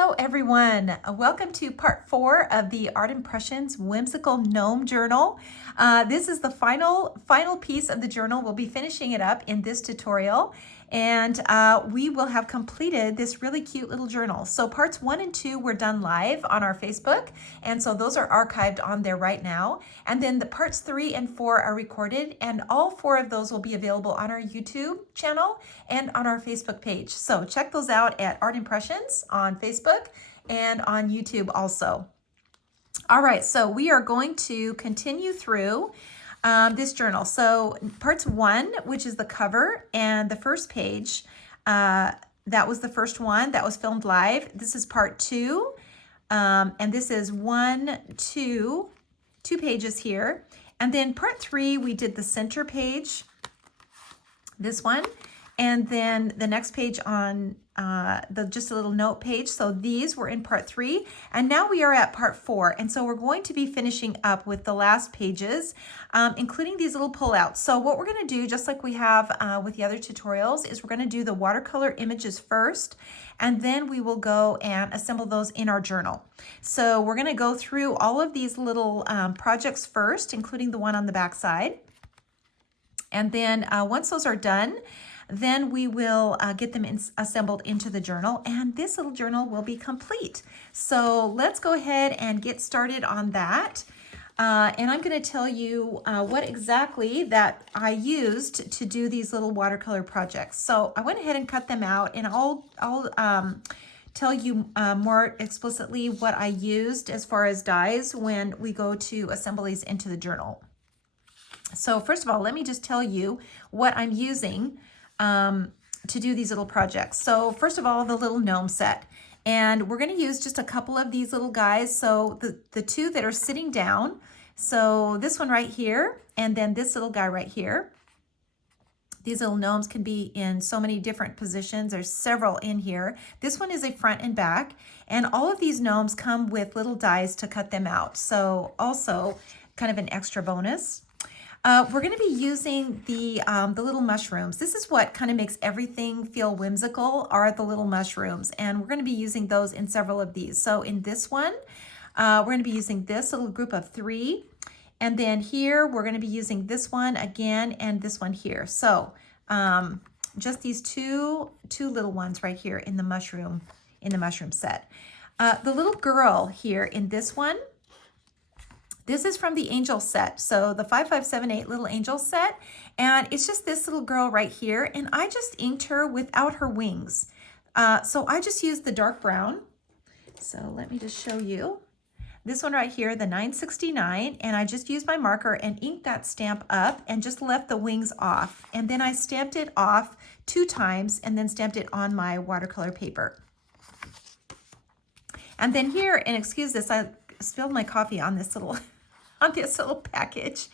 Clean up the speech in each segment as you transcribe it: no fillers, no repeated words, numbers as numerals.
Hello everyone, welcome to part 4 of the Art Impressions Whimsical Gnome Journal. This is the final piece of the journal. We'll be finishing it up in this tutorial, and we will have completed this really cute little journal. So parts 1 and 2 were done live on our Facebook, and so those are archived on there right now. And then the parts 3 and 4 are recorded, and all 4 of those will be available on our YouTube channel and on our Facebook page. So check those out at Art Impressions on Facebook and on YouTube also. All right, so we are going to continue through this journal. So parts 1, which is the cover and the first page, that was the first one that was filmed live. This is part 2, and this is 2 pages here. And then part 3, we did the center page, this one, and then the next page on just a little note page. So these were in part 3, and now we are at part 4. And so we're going to be finishing up with the last pages, including these little pullouts. So what we're going to do, just like we have with the other tutorials, is we're going to do the watercolor images first, and then we will go and assemble those in our journal. So we're going to go through all of these little projects first, including the one on the back side. And then once those are done, then we will get them assembled into the journal, and this little journal will be complete. So let's go ahead and get started on that. And I'm going to tell you what exactly that I used to do these little watercolor projects. So I went ahead and cut them out, and I'll tell you more explicitly what I used as far as dyes when we go to assemble these into the journal. So first of all, let me just tell you what I'm using to do these little projects. So first of all, the little gnome set, and we're going to use just a couple of these little guys. So the two that are sitting down, so this one right here, and then this little guy right here. These little gnomes can be in so many different positions. There's several in here. This one is a front and back, and all of these gnomes come with little dies to cut them out. So also kind of an extra bonus. We're going to be using the little mushrooms. This is what kind of makes everything feel whimsical, are the little mushrooms. And we're going to be using those in several of these. So in this one, we're going to be using this little group of 3. And then here, we're going to be using this one again and this one here. So just these two little ones right here in the mushroom set. The little girl here in this one, this is from the angel set, so the 5578 little angel set, and it's just this little girl right here, and I just inked her without her wings. So I just used the dark brown. So let me just show you. This one right here, the 969, and I just used my marker and inked that stamp up and just left the wings off. And then I stamped it off 2 times and then stamped it on my watercolor paper. And then here, and excuse this, I spilled my coffee on this little package.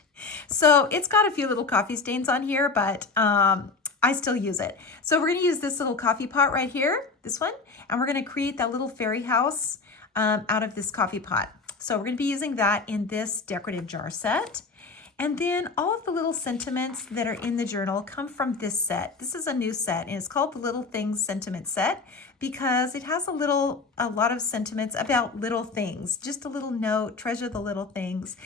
So it's got a few little coffee stains on here, but I still use it. So we're going to use this little coffee pot right here, this one, and we're going to create that little fairy house out of this coffee pot. So we're going to be using that in this decorative jar set. And then all of the little sentiments that are in the journal come from this set. This is a new set, and it's called the Little Things Sentiment Set because it has a lot of sentiments about little things. Just a little note, treasure the little things,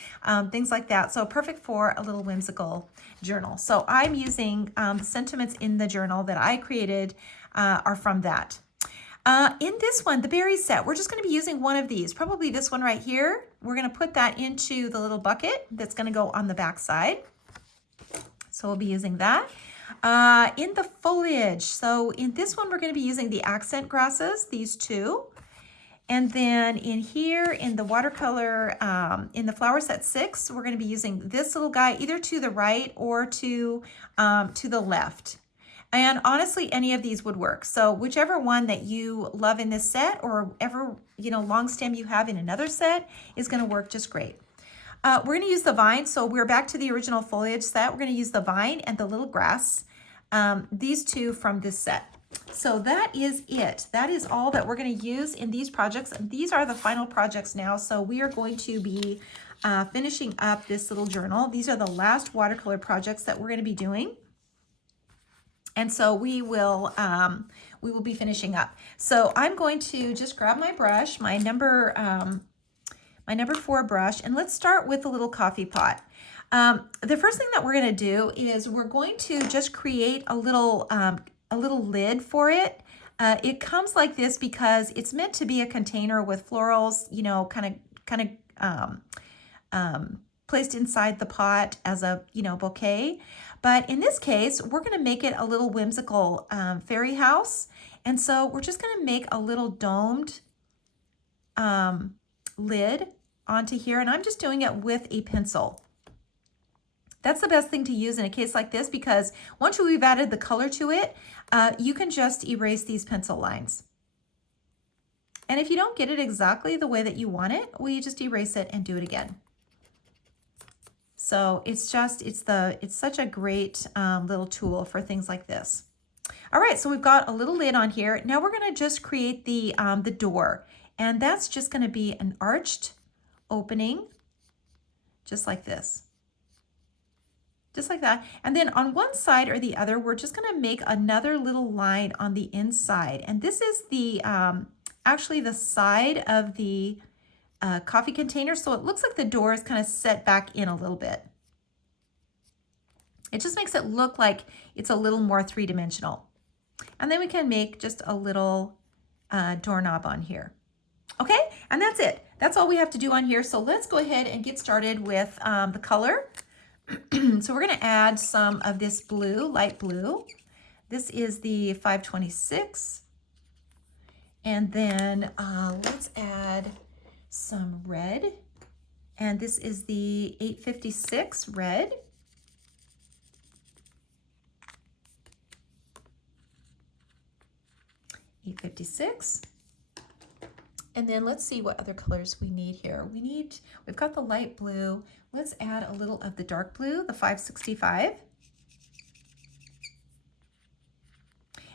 things like that. So perfect for a little whimsical journal. So I'm using the sentiments in the journal that I created are from that. In this one, the berries set, we're just going to be using one of these, probably this one right here. We're going to put that into the little bucket that's going to go on the back side. So we'll be using that. In the foliage, so in this one, we're going to be using the accent grasses, these 2. And then in here, in the watercolor, in the flower set 6, we're going to be using this little guy either to the right or to the left. And honestly, any of these would work. So whichever one that you love in this set, or whatever long stem you have in another set, is going to work just great. We're going to use the vine. So we're back to the original foliage set. We're going to use the vine and the little grass, these 2 from this set. So that is it. That is all that we're going to use in these projects. And these are the final projects now. So we are going to be finishing up this little journal. These are the last watercolor projects that we're going to be doing. And so we will be finishing up. So I'm going to just grab my brush, my number 4 brush, and let's start with a little coffee pot. The first thing that we're going to do is we're going to just create a little lid for it. It comes like this because it's meant to be a container with florals, you know, kind of placed inside the pot as a, you know, bouquet. But in this case, we're going to make it a little whimsical fairy house. And so we're just going to make a little domed lid onto here. And I'm just doing it with a pencil. That's the best thing to use in a case like this, because once we've added the color to it, you can just erase these pencil lines. And if you don't get it exactly the way that you want it, well, you just erase it and do it again. So it's such a great little tool for things like this. All right, so we've got a little lid on here. Now we're gonna just create the door, and that's just gonna be an arched opening, just like this. Just like that. And then on one side or the other, we're just gonna make another little line on the inside. And this is the actually the side of the coffee container. So it looks like the door is kind of set back in a little bit. It just makes it look like it's a little more three-dimensional. And then we can make just a little doorknob on here. Okay, and that's it. That's all we have to do on here. So let's go ahead and get started with the color. So we're going to add some of this blue, light blue. This is the 526. And then let's add some red. And this is the 856 red. .856. And then let's see what other colors we need here. We've got the light blue. Let's add a little of the dark blue, the 565.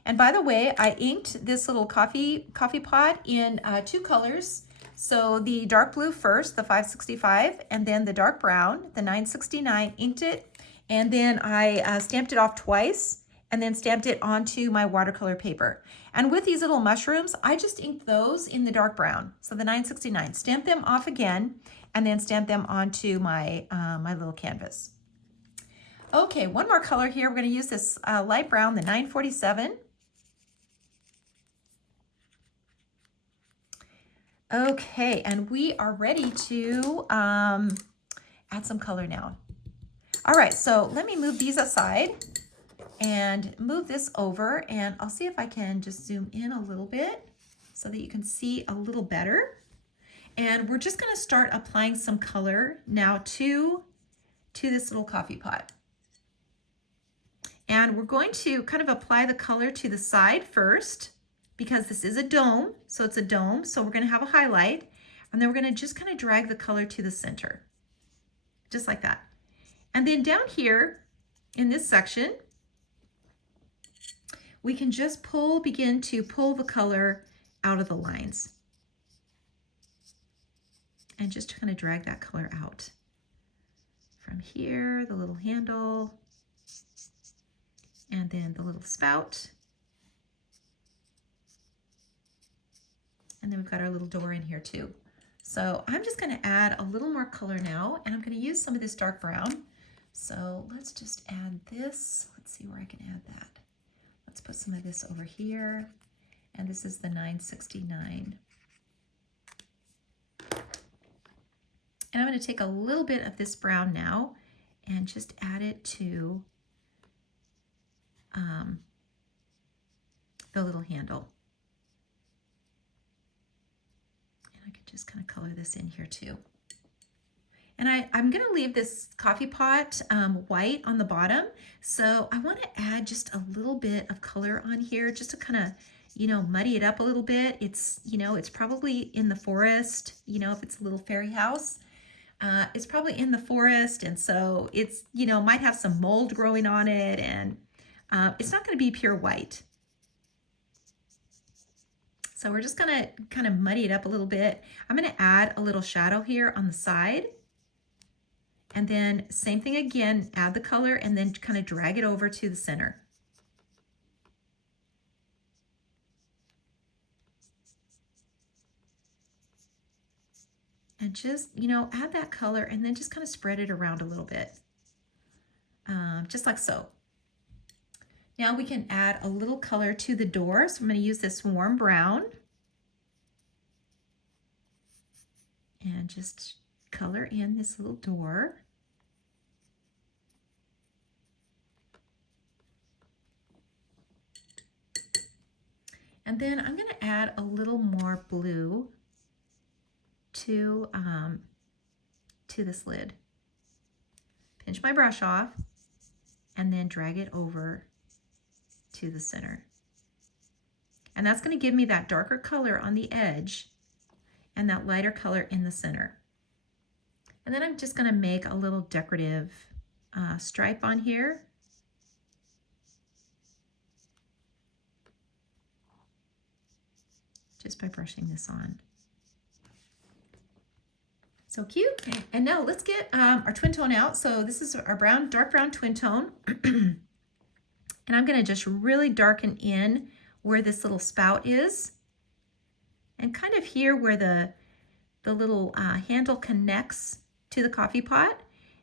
And by the way, I inked this little coffee pot in 2 colors. So the dark blue first, the 565, and then the dark brown, the 969, inked it. And then I stamped it off twice and then stamped it onto my watercolor paper. And with these little mushrooms, I just inked those in the dark brown. So the 969, stamped them off again, and then stamped them onto my, my little canvas. Okay, one more color here. We're gonna use this light brown, the 947. Okay, and we are ready to add some color now. All right, so let me move these aside and move this over, and I'll see if I can just zoom in a little bit so that you can see a little better. And we're just gonna start applying some color now to this little coffee pot. And we're going to kind of apply the color to the side first, because this is a dome, so it's a dome, so we're gonna have a highlight, and then we're gonna just kind of drag the color to the center, just like that. And then down here in this section, we can just begin to pull the color out of the lines. And just kind of drag that color out. From here, the little handle, and then the little spout. And then we've got our little door in here too. So I'm just gonna add a little more color now, and I'm gonna use some of this dark brown. So let's just add this. Let's see where I can add that. Let's put some of this over here. And this is the 969. And I'm gonna take a little bit of this brown now and just add it to the little handle. And I could just kind of color this in here too. And I'm gonna leave this coffee pot white on the bottom. So I wanna add just a little bit of color on here just to kind of, you know, muddy it up a little bit. It's, you know, it's probably in the forest, you know, if it's a little fairy house. It's probably in the forest, and so it's, you know, might have some mold growing on it, and it's not gonna be pure white. So we're just gonna kind of muddy it up a little bit. I'm gonna add a little shadow here on the side. And then same thing again, add the color and then kind of drag it over to the center. And just, you know, add that color and then just kind of spread it around a little bit, just like so. Now we can add a little color to the door. So I'm going to use this warm brown and just color in this little door. And then I'm going to add a little more blue to this lid. Pinch my brush off and then drag it over to the center. And that's going to give me that darker color on the edge and that lighter color in the center. And then I'm just going to make a little decorative stripe on here. Just by brushing this on. So cute. And now let's get our twin tone out. So this is our brown, dark brown twin tone. And I'm going to just really darken in where this little spout is. And kind of here where the little handle connects to the coffee pot.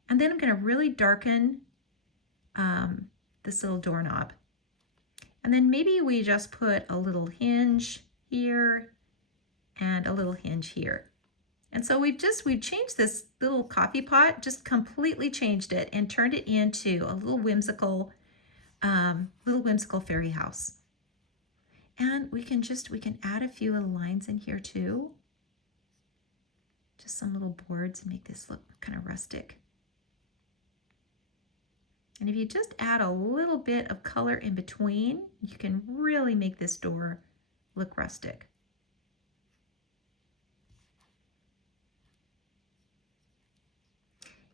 And then I'm going to really darken this little doorknob. And then maybe we just put a little hinge here and a little hinge here. And so we've changed this little coffee pot, just completely changed it and turned it into a little whimsical fairy house. And we can add a few little lines in here too. Just some little boards and make this look kind of rustic. And if you just add a little bit of color in between, you can really make this door look rustic.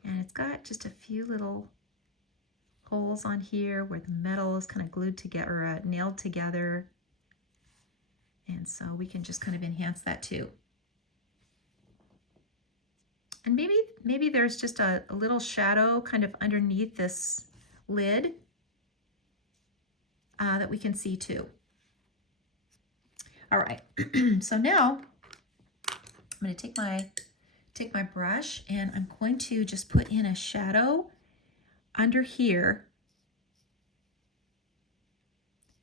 And it's got just a few little holes on here where the metal is kind of glued together or nailed together. And so we can just kind of enhance that too. And maybe there's just a little shadow kind of underneath this lid that we can see too. All right, so now I'm going to take my brush and I'm going to just put in a shadow under here.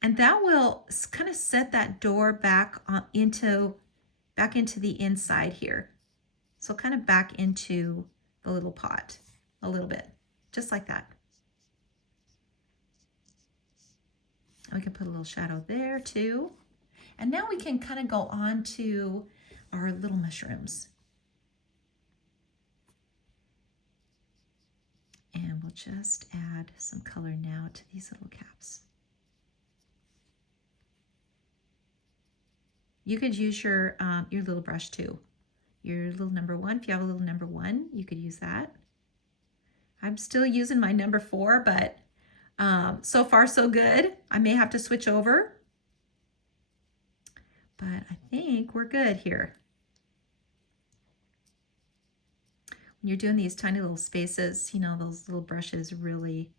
And that will kind of set that door back into the inside here. So kind of back into the little pot a little bit, just like that. And we can put a little shadow there too. And now we can kind of go on to our little mushrooms. And we'll just add some color now to these little caps. You could use your little brush too. Your little number 1, if you have a little number 1, you could use that. I'm still using my number 4, but so far so good. I may have to switch over, but I think we're good here. When you're doing these tiny little spaces, you know, those little brushes really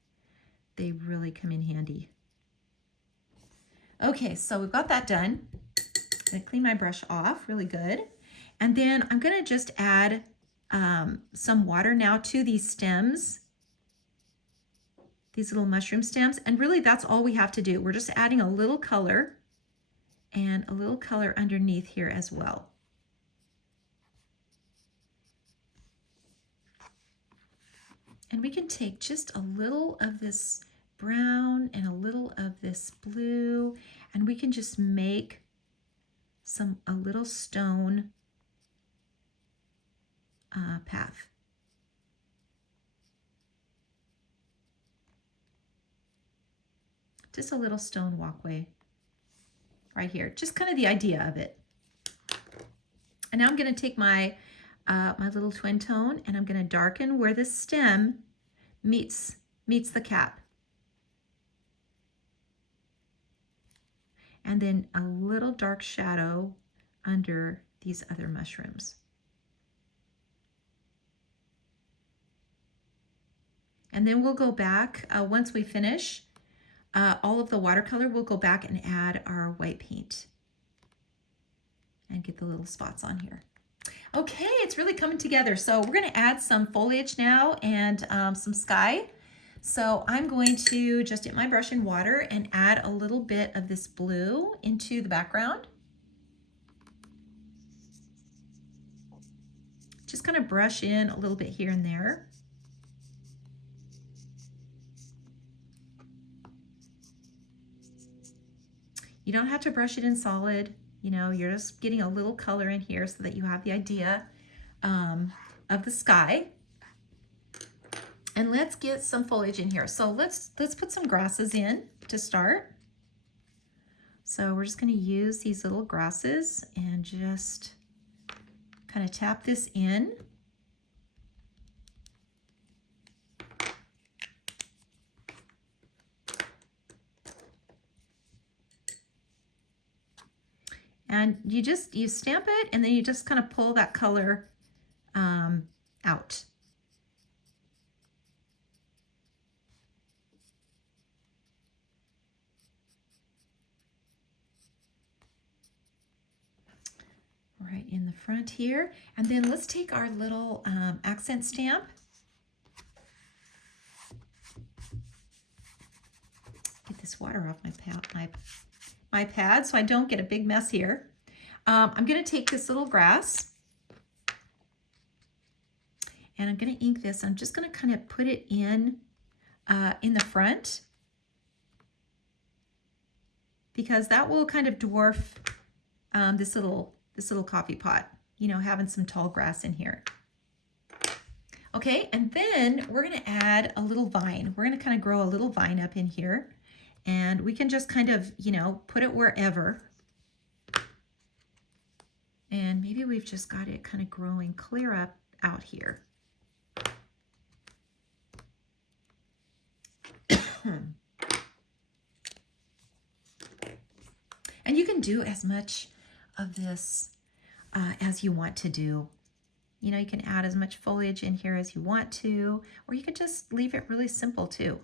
come in handy. Okay, so we've got that done. I'm gonna clean my brush off really good. And then I'm gonna just add some water now to these stems, these little mushroom stems. And really that's all we have to do. We're just adding a little color and a little color underneath here as well. And we can take just a little of this brown and a little of this blue, and we can just make a little stone path. Just a little stone walkway right here. Just kind of the idea of it. And now I'm going to take my my little twin tone and I'm going to darken where the stem meets the cap. And then a little dark shadow under these other mushrooms. And then we'll go back, once we finish all of the watercolor, we'll go back and add our white paint and get the little spots on here. Okay, it's really coming together. So we're going to add some foliage now and some sky. So I'm going to just dip my brush in water and add a little bit of this blue into the background. Just kind of brush in a little bit here and there. You don't have to brush it in solid. You know, you're just getting a little color in here so that you have the idea of the sky. And let's get some foliage in here. So let's put some grasses in to start. So we're just going to use these little grasses and just kind of tap this in. And you stamp it, and then you just kind of pull that color out. Right in the front here. And then let's take our little accent stamp. Get this water off my pad so I don't get a big mess here. I'm going to take this little grass and I'm going to ink this. I'm just going to kind of put it in the front, because that will kind of dwarf this little coffee pot, you know, having some tall grass in here. Okay, and then we're going to add a little vine. We're going to kind of grow a little vine up in here, and we can just kind of, you know, put it wherever. And maybe we've just got it kind of growing clear up out here. And you can do as much of this as you want to do. You know, you can add as much foliage in here as you want to, or you could just leave it really simple too.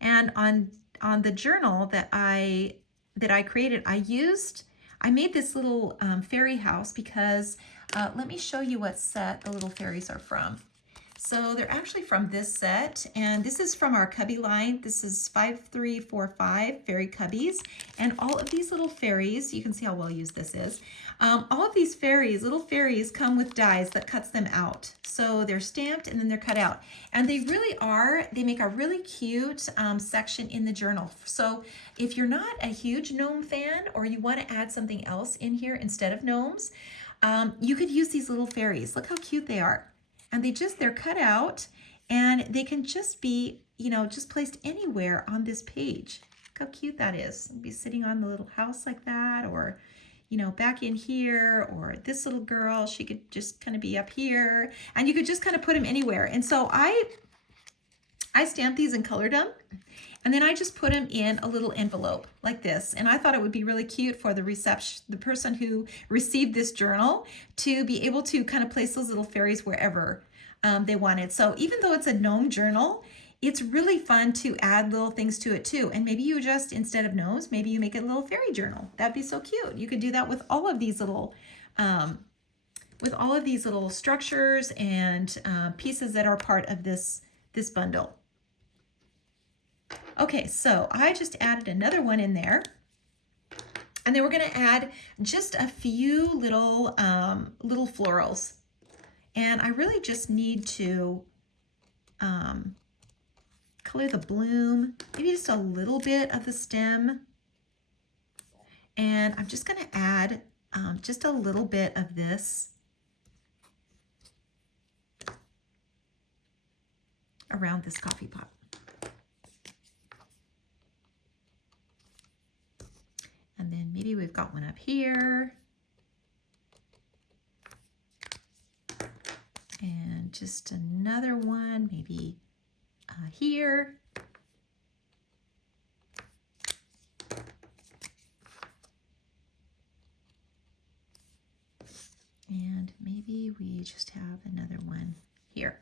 And on the journal that I created, I made this little fairy house because let me show you what set the little fairies are from. So they're actually from this set, and this is from our cubby line. This is 5345 Fairy Cubbies, and all of these little fairies, you can see how well used this is. All of these fairies, little fairies, come with dies that cuts them out. So they're stamped and then they're cut out, and they make a really cute section in the journal. So if you're not a huge gnome fan, or you want to add something else in here instead of gnomes, you could use these little fairies. Look how cute they are. And they're cut out, and they can just be, you know, just placed anywhere on this page. Look how cute that is. It'll be sitting on the little house like that, or, you know, back in here, or this little girl, she could just kind of be up here, and you could just kind of put them anywhere. And so I stamped these and colored them, and then I just put them in a little envelope like this. And I thought it would be really cute for the person who received this journal to be able to kind of place those little fairies wherever they wanted. So even though it's a gnome journal, it's really fun to add little things to it too. And maybe you just, instead of gnomes, maybe you make a little fairy journal. That'd be so cute. You could do that with all of these little structures and pieces that are part of this bundle. Okay, so I just added another one in there, and then we're going to add just a few little florals, and I really just need to color the bloom, maybe just a little bit of the stem, and I'm just going to add just a little bit of this around this coffee pot. And then maybe we've got one up here. And just another one, maybe here. And maybe we just have another one here.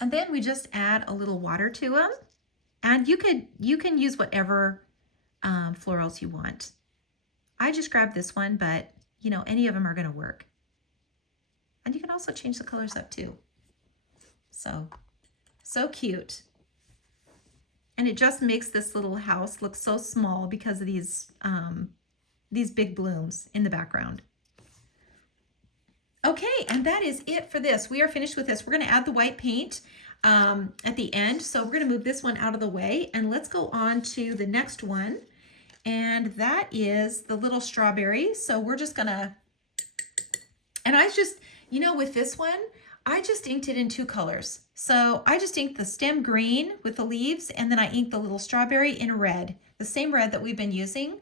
And then we just add a little water to them. And you can use whatever florals you want. I just grabbed this one, but you know, any of them are going to work. And you can also change the colors up too. So cute. And it just makes this little house look so small because of these big blooms in the background. Okay, and that is it for this. We are finished with this. We're going to add the white paint at the end. So we're going to move this one out of the way, and let's go on to the next one. And that is the little strawberry. So we're just going to, and I just, you know, with this one, I just inked it in 2 colors. So I just inked the stem green with the leaves, and then I inked the little strawberry in red, the same red that we've been using.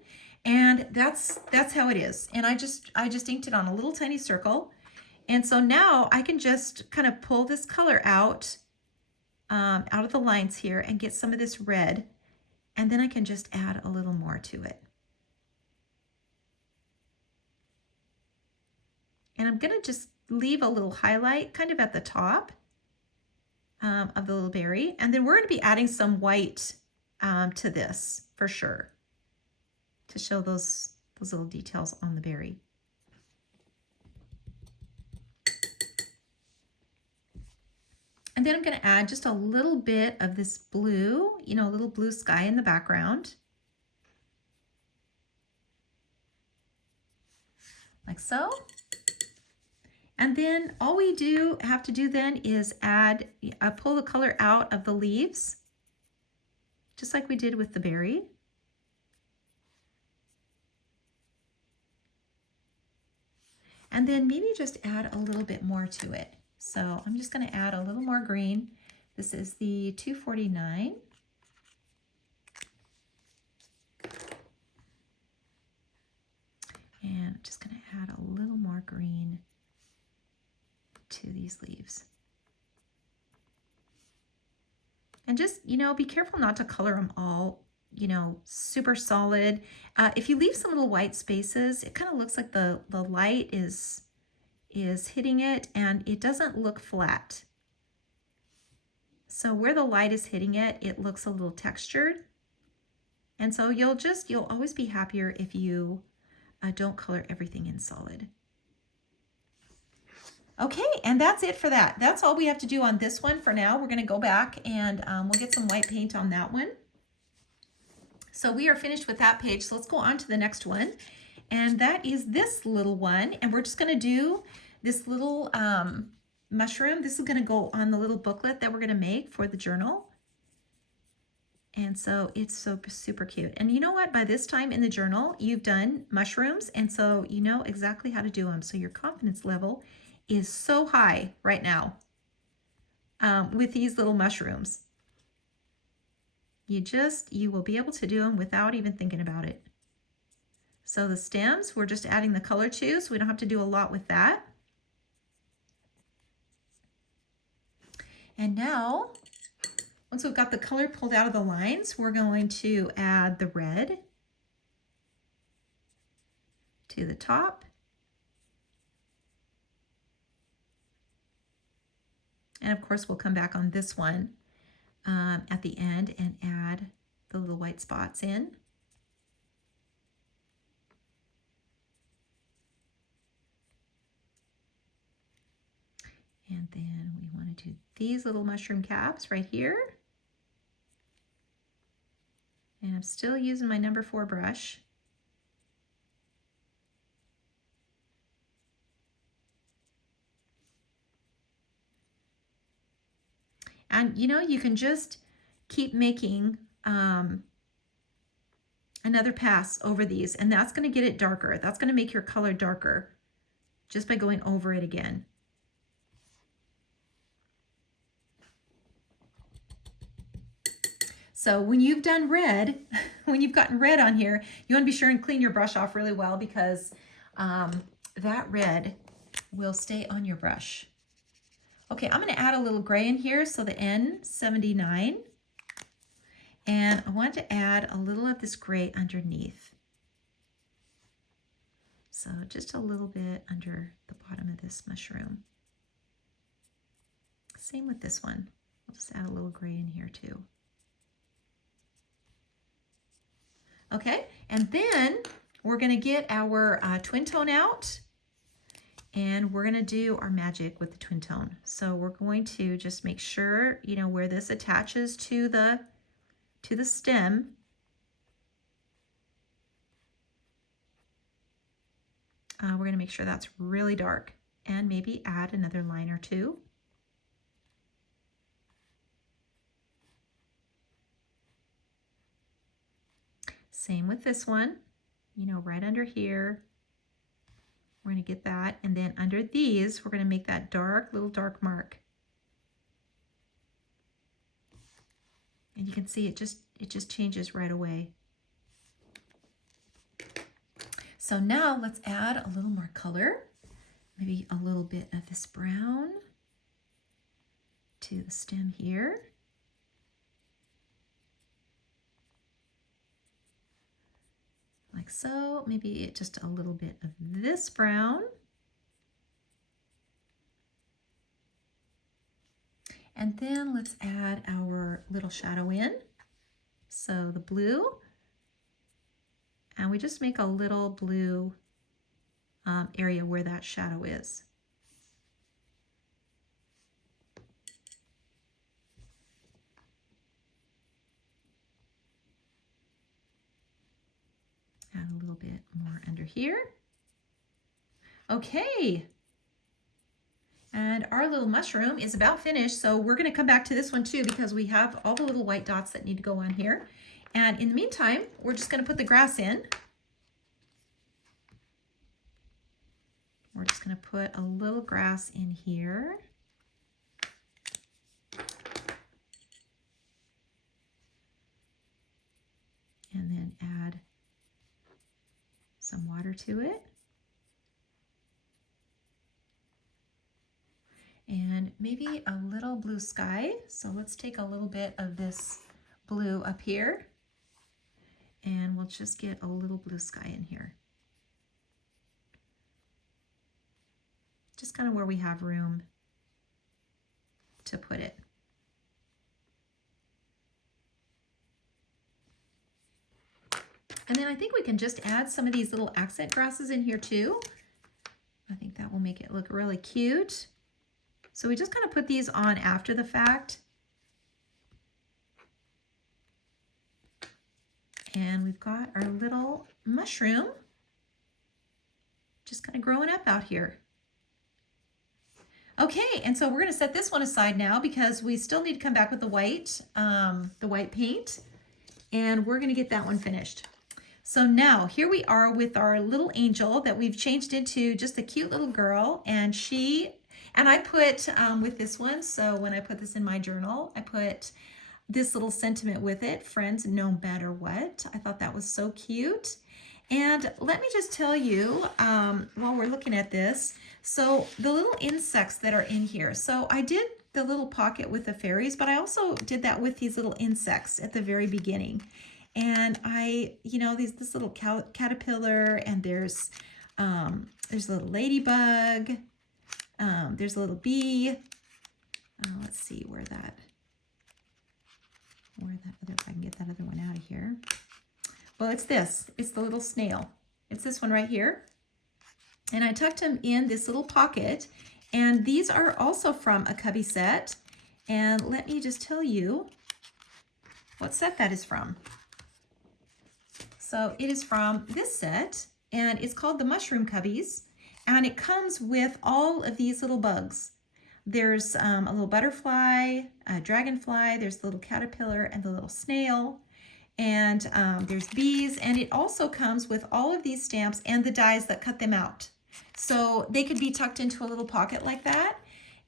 And that's how it is. And I just inked it on a little tiny circle. And so now I can just kind of pull this color out of the lines here and get some of this red. And then I can just add a little more to it. And I'm going to just leave a little highlight kind of at the top of the little berry. And then we're going to be adding some white to this for sure, to show those little details on the berry. And then I'm going to add just a little bit of this blue, you know, a little blue sky in the background. Like so. And then all we have to do then is pull the color out of the leaves, just like we did with the berry. And then maybe just add a little bit more to it. So I'm just going to add a little more green. This is the 249. And I'm just going to add a little more green to these leaves. And just, you know, be careful not to color them all, you know, super solid. If you leave some little white spaces, it kind of looks like the light is hitting it and it doesn't look flat. So where the light is hitting it, it looks a little textured. And so you'll always be happier if you don't color everything in solid. Okay, and that's it for that. That's all we have to do on this one for now. We're going to go back and we'll get some white paint on that one. So we are finished with that page. So let's go on to the next one. And that is this little one. And we're just going to do this little mushroom. This is going to go on the little booklet that we're going to make for the journal. And so it's super cute. And you know what? By this time in the journal, you've done mushrooms. And so you know exactly how to do them. So your confidence level is so high right now with these little mushrooms. You will be able to do them without even thinking about it. So the stems, we're just adding the color to, so we don't have to do a lot with that. And now, once we've got the color pulled out of the lines, we're going to add the red to the top. And of course, we'll come back on this one at the end and add the little white spots in. And then we want to do these little mushroom caps right here. And I'm still using my number 4 brush. And you know, you can just keep making another pass over these, and that's going to get it darker. That's going to make your color darker just by going over it again. So when you've done red, when you've gotten red on here, you want to be sure and clean your brush off really well, because that red will stay on your brush. Okay, I'm going to add a little gray in here, so the N79. And I want to add a little of this gray underneath. So just a little bit under the bottom of this mushroom. Same with this one. I'll just add a little gray in here too. Okay, and then we're gonna get our twin tone out, and we're gonna do our magic with the twin tone. So we're going to just make sure, you know, where this attaches to the stem. We're gonna make sure that's really dark, and maybe add another line or two. Same with this one, you know, right under here. We're going to get that, and then under these, we're going to make that little dark mark. And you can see it just changes right away. So now let's add a little more color, maybe a little bit of this brown to the stem here. Like so, maybe just a little bit of this brown. And then let's add our little shadow in. So the blue, and we just make a little blue area where that shadow is. Add a little bit more under here. Okay. And our little mushroom is about finished, so we're going to come back to this one too because we have all the little white dots that need to go on here. And in the meantime, we're just going to put the grass in. We're just going to put a little grass in here. And then add some water to it. And maybe a little blue sky. So let's take a little bit of this blue up here, and we'll just get a little blue sky in here. Just kind of where we have room to put it. And then I think we can just add some of these little accent grasses in here too. I think that will make it look really cute. So we just kind of put these on after the fact. And we've got our little mushroom just kind of growing up out here. Okay, and so we're going to set this one aside now because we still need to come back with the white paint, and we're going to get that one finished. So now here we are with our little angel that we've changed into just a cute little girl, and I put with this one, so when I put this in my journal, I put this little sentiment with it, friends no matter what. I thought that was so cute. And let me just tell you, while we're looking at this, so the little insects that are in here. So I did the little pocket with the fairies, but I also did that with these little insects at the very beginning. And this little caterpillar, and there's a little ladybug, there's a little bee. Let's see if I can get that other one out of here. Well, it's the little snail. It's this one right here. And I tucked them in this little pocket, and these are also from a cubby set. And let me just tell you what set that is from. So it is from this set, and it's called the Mushroom Cubbies, and it comes with all of these little bugs. There's a little butterfly, a dragonfly, there's the little caterpillar and the little snail, and there's bees, and it also comes with all of these stamps and the dies that cut them out. So they could be tucked into a little pocket like that,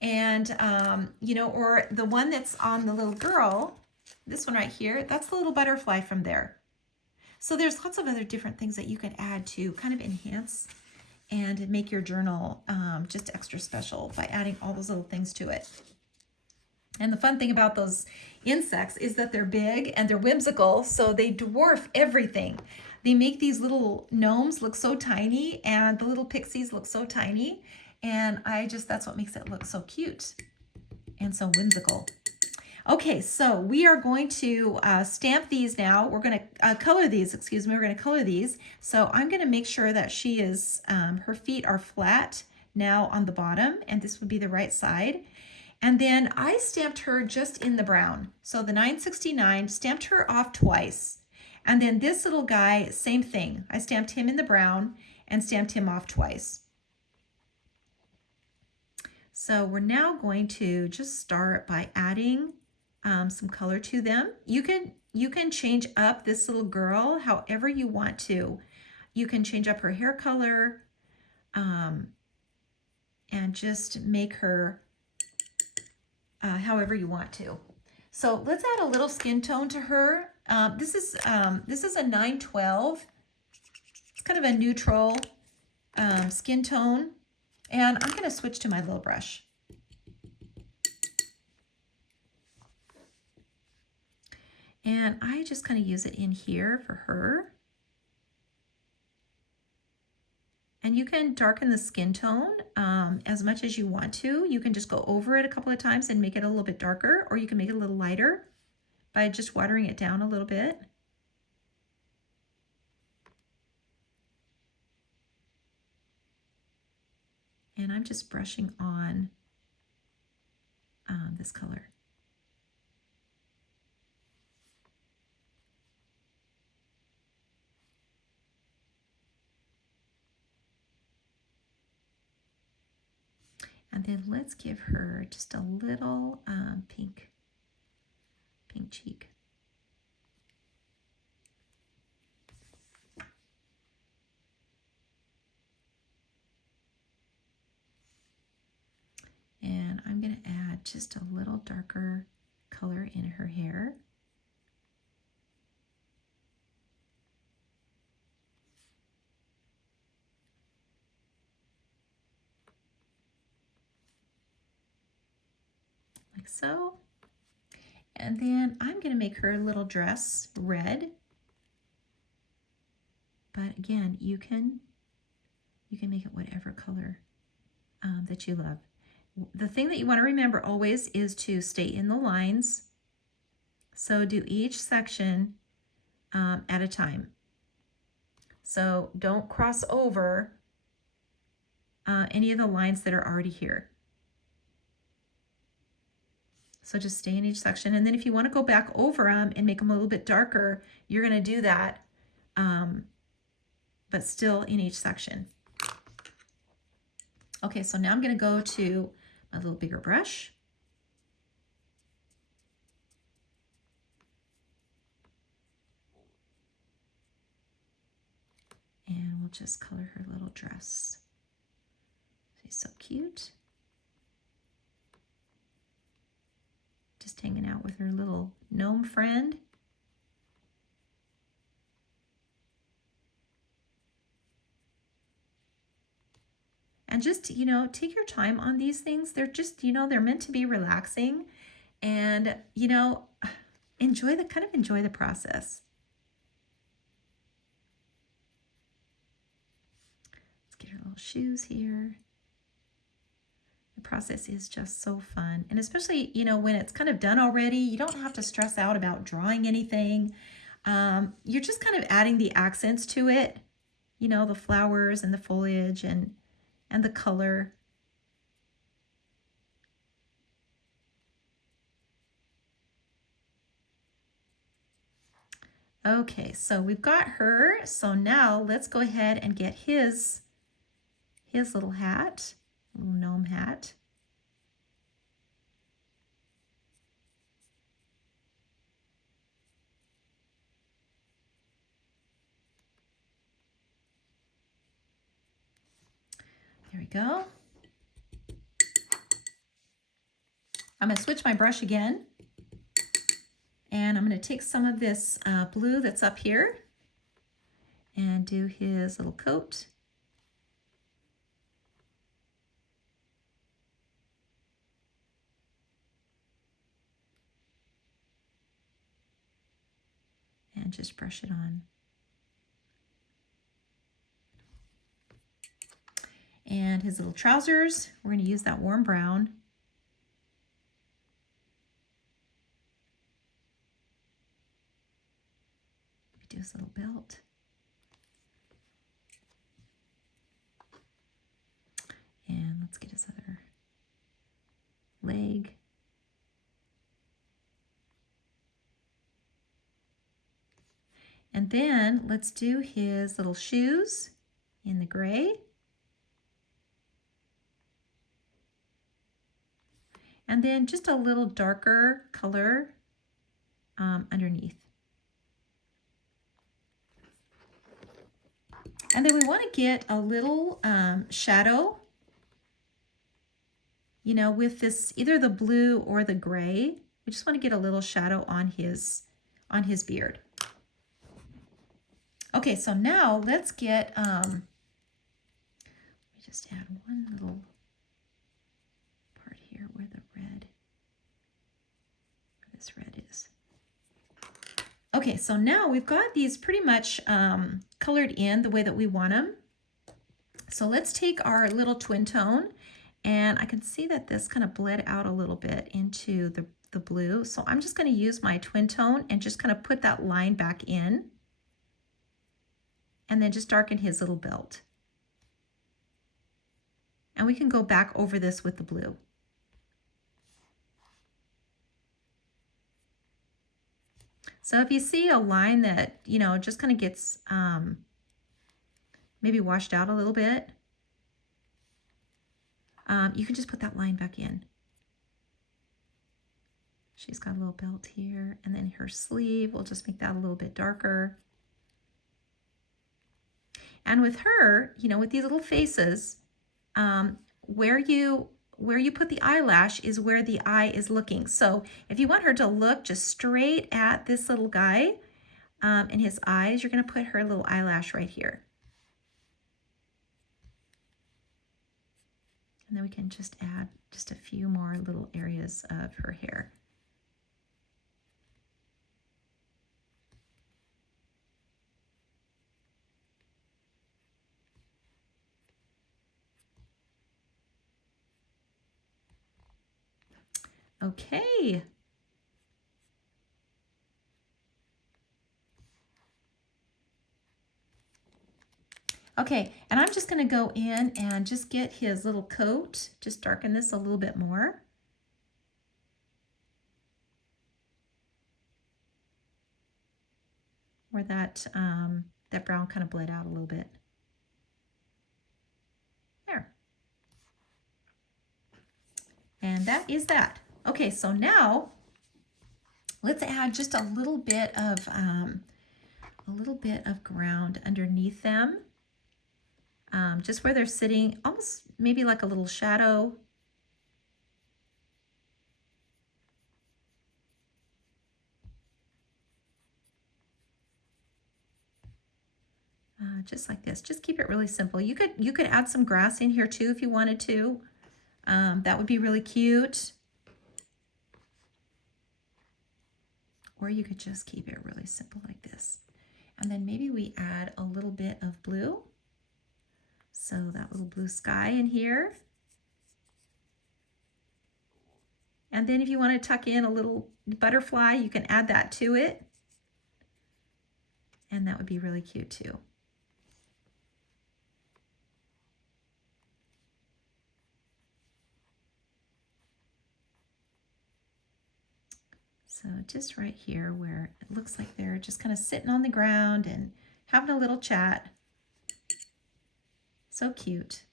and or the one that's on the little girl, this one right here, that's the little butterfly from there. So there's lots of other different things that you could add to kind of enhance and make your journal just extra special by adding all those little things to it. And the fun thing about those insects is that they're big and they're whimsical, so they dwarf everything. They make these little gnomes look so tiny, and the little pixies look so tiny, and that's what makes it look so cute and so whimsical. Okay, so we are going to stamp these now. We're going to color these, excuse me. We're going to color these. So I'm going to make sure that she is, her feet are flat now on the bottom, and this would be the right side. And then I stamped her just in the brown. So the 969, stamped her off twice. And then this little guy, same thing. I stamped him in the brown and stamped him off twice. So we're now going to just start by adding some color to them. You can change up this little girl however you want to. You can change up her hair color and just make her however you want to. So let's add a little skin tone to her. This is a 912. It's kind of a neutral skin tone. And I'm going to switch to my little brush. And I just kind of use it in here for her. And you can darken the skin tone as much as you want to. You can just go over it a couple of times and make it a little bit darker, or you can make it a little lighter by just watering it down a little bit. And I'm just brushing on this color. And then let's give her just a little pink cheek. And I'm going to add just a little darker color in her hair. Like so. And then I'm going to make her little dress red. But again, you can make it whatever color that you love. The thing that you want to remember always is to stay in the lines. So do each section at a time. So don't cross over any of the lines that are already here. So just stay in each section. And then if you want to go back over them and make them a little bit darker, you're going to do that, but still in each section. Okay, so now I'm going to go to my little bigger brush. And we'll just color her little dress. She's so cute. Just hanging out with her little gnome friend. And just, you know, take your time on these things. They're just, you know, they're meant to be relaxing, and, you know, enjoy the process. Let's get her little shoes here. The process is just so fun. And especially, you know, when it's kind of done already, you don't have to stress out about drawing anything. You're just kind of adding the accents to it, you know, the flowers and the foliage and the color. Okay, so we've got her. So now let's go ahead and get his little hat, little gnome hat. There we go. I'm going to switch my brush again, and I'm going to take some of this blue that's up here and do his little coat. And just brush it on. And his little trousers, we're going to use that warm brown. do his little belt. And let's get his other leg. And then let's do his little shoes in the gray. And then just a little darker color underneath. And then we want to get a little shadow, you know, with this, either the blue or the gray. We just want to get a little shadow on his beard. Okay, so now let's get, let me just add one little part here where this red is. Okay, so now we've got these pretty much colored in the way that we want them. So let's take our little twin tone, and I can see that this kind of bled out a little bit into the blue. So I'm just going to use my twin tone and just kind of put that line back in, and then just darken his little belt. And we can go back over this with the blue. So if you see a line that, you know, just kind of gets maybe washed out a little bit, you can just put that line back in. She's got a little belt here, and then her sleeve, we'll just make that a little bit darker. And with her, you know, with these little faces, where you put the eyelash is where the eye is looking. So if you want her to look just straight at this little guy and his eyes, you're going to put her little eyelash right here. And then we can just add just a few more little areas of her hair. Okay. Okay, and I'm just going to go in and just get his little coat, just darken this a little bit more. Where that brown kind of bled out a little bit. There. And that is that. Okay, so now let's add just a little bit of ground underneath them. Just where they're sitting, almost maybe like a little shadow. Just like this. Just keep it really simple. You could add some grass in here too if you wanted to. That would be really cute. Or you could just keep it really simple like this. And then maybe we add a little bit of blue. So that little blue sky in here. And then if you want to tuck in a little butterfly, you can add that to it. And that would be really cute too. So just right here where it looks like they're just kind of sitting on the ground and having a little chat. So cute.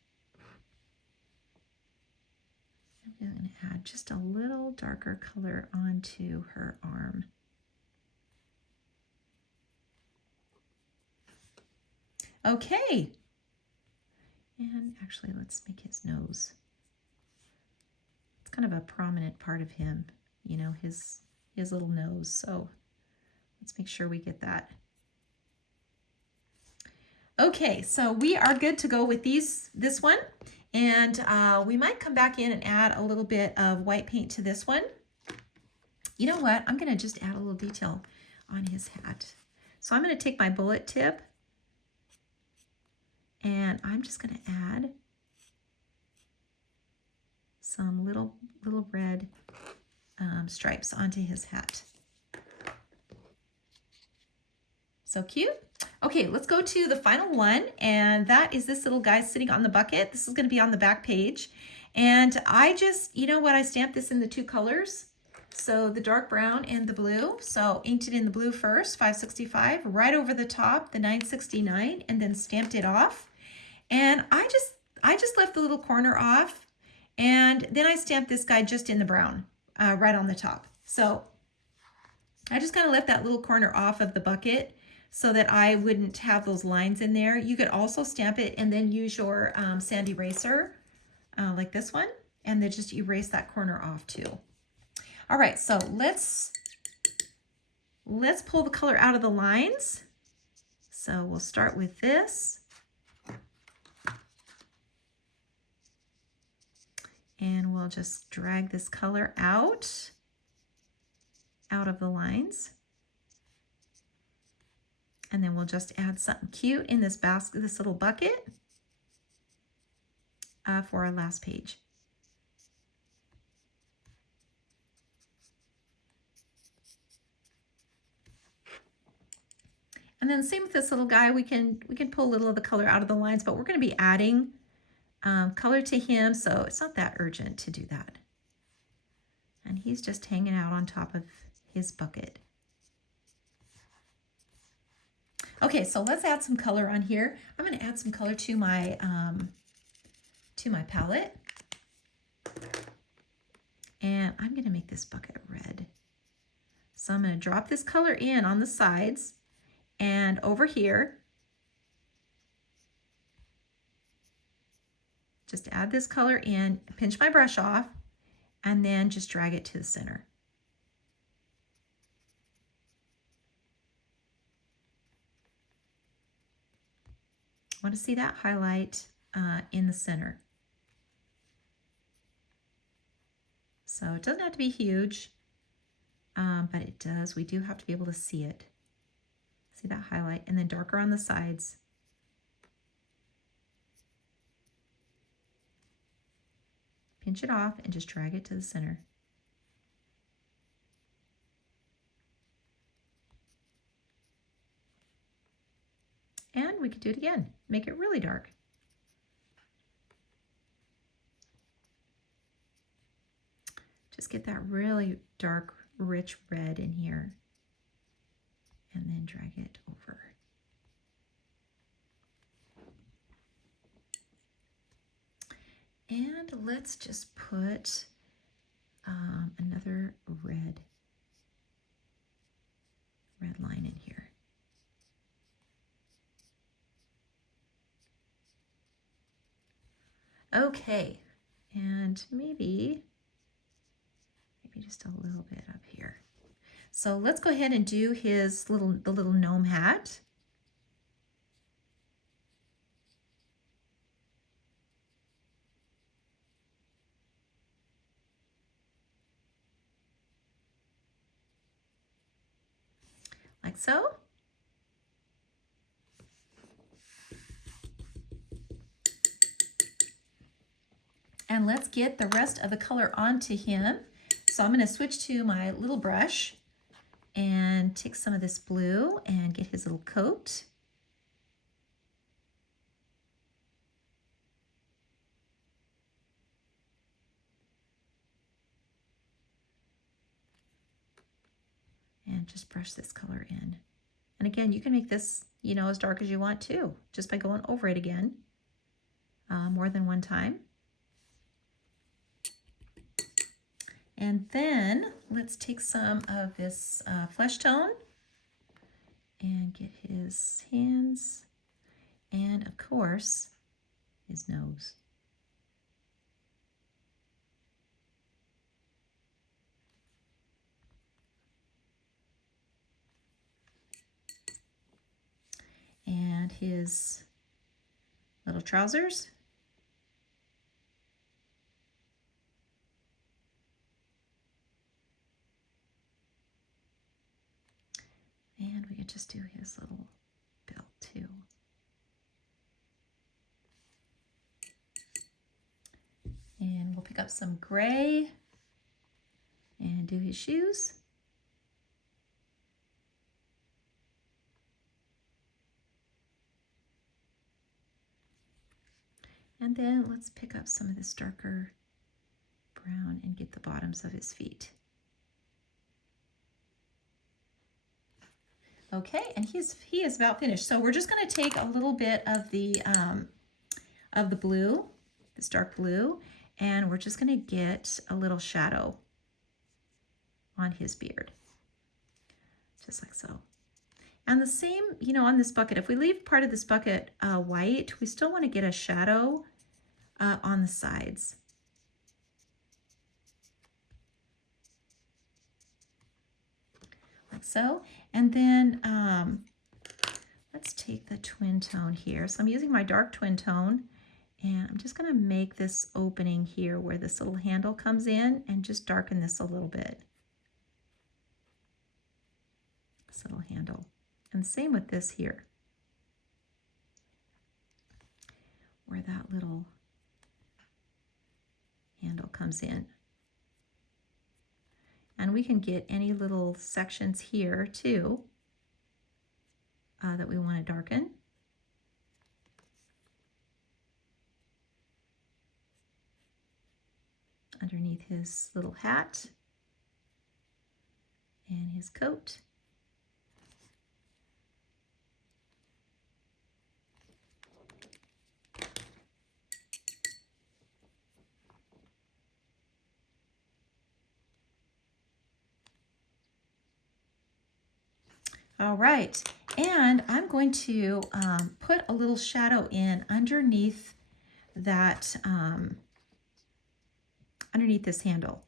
I'm going to add just a little darker color onto her arm. Okay. And actually, let's make his nose. It's kind of a prominent part of him, you know, his little nose. So let's make sure we get that. Okay, so we are good to go with this one. And we might come back in and add a little bit of white paint to this one. You know what? I'm going to just add a little detail on his hat. So I'm going to take my bullet tip and I'm just going to add some little red stripes onto his hat. So cute. Okay, let's go to the final one, and that is this little guy sitting on the bucket. This is going to be on the back page. And I just, you know what, I stamped this in the two colors. So the dark brown and the blue. So inked it in the blue first, 565, right over the top, the 969, and then stamped it off. And I just left the little corner off, and then I stamped this guy just in the brown, right on the top. So I just kind of left that little corner off of the bucket so that I wouldn't have those lines in there. You could also stamp it and then use your sand eraser, like this one, and then just erase that corner off too. All right, so let's pull the color out of the lines. So we'll start with this. And we'll just drag this color out of the lines. And then we'll just add something cute in this basket, this little bucket, for our last page. And then same with this little guy, we can pull a little of the color out of the lines, but we're going to be adding color to him, so it's not that urgent to do that. And he's just hanging out on top of his bucket. Okay, so let's add some color on here. I'm going to add some color to my palette. And I'm going to make this bucket red. So I'm going to drop this color in on the sides and over here. Just add this color in, pinch my brush off, and then just drag it to the center. I want to see that highlight in the center. So it doesn't have to be huge, but it does. We do have to be able to see it. See that highlight, and then darker on the sides. Pinch it off and just drag it to the center. And we could do it again. Make it really dark. Just get that really dark, rich red in here. And then drag it over. And let's just put another red line in here. Okay, and maybe just a little bit up here. So let's go ahead and do the little gnome hat. Like so. And let's get the rest of the color onto him. So I'm going to switch to my little brush and take some of this blue and get his little coat. And just brush this color in. And again, you can make this, as dark as you want too, just by going over it again more than one time. And then let's take some of this flesh tone and get his hands and, of course, his nose. And his little trousers. And we could just do his little belt too. And we'll pick up some gray and do his shoes. And then let's pick up some of this darker brown and get the bottoms of his feet. Okay, and he is about finished. So we're just going to take a little bit of the blue, this dark blue, and we're just going to get a little shadow on his beard, just like so. And the same, you know, on this bucket, if we leave part of this bucket white, we still want to get a shadow on the sides. Like so. And then let's take the twin tone here. So I'm using my dark twin tone, and I'm just going to make this opening here where this little handle comes in and just darken this a little bit. This little handle. And same with this here, where that little handle comes in. And we can get any little sections here too that we want to darken. Underneath his little hat and his coat. All right, and I'm going to put a little shadow in underneath that, underneath this handle.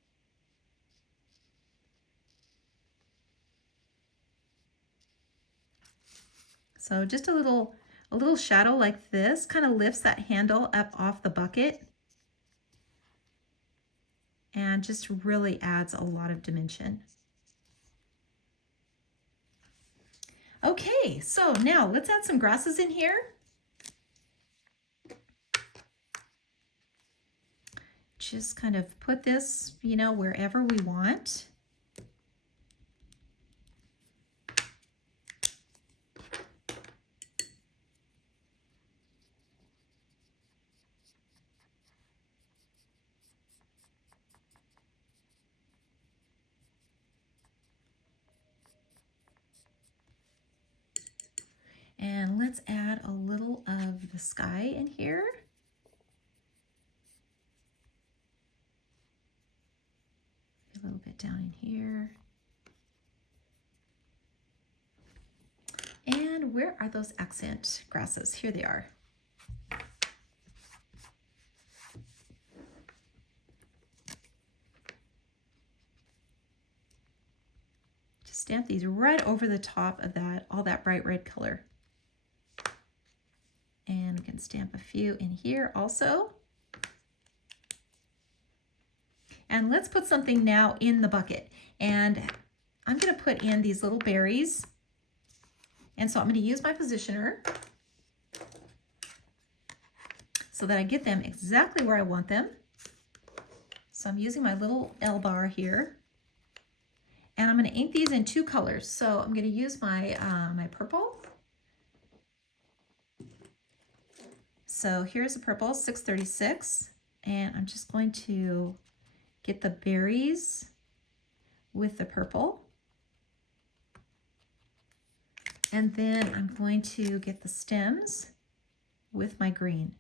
So just a little shadow like this kind of lifts that handle up off the bucket and just really adds a lot of dimension. Okay, so now let's add some grasses in here. Just kind of put this, you know, wherever we want. And let's add a little of the sky in here. A little bit down in here. And where are those accent grasses? Here they are. Just stamp these right over the top of that, all that bright red color. And we can stamp a few in here also. And let's put something now in the bucket. And I'm going to put in these little berries. And so I'm going to use my positioner so that I get them exactly where I want them. So I'm using my little L bar here. And I'm going to ink these in two colors. So I'm going to use my, my purple. So here's the purple, 636, and I'm just going to get the berries with the purple. And then I'm going to get the stems with my green.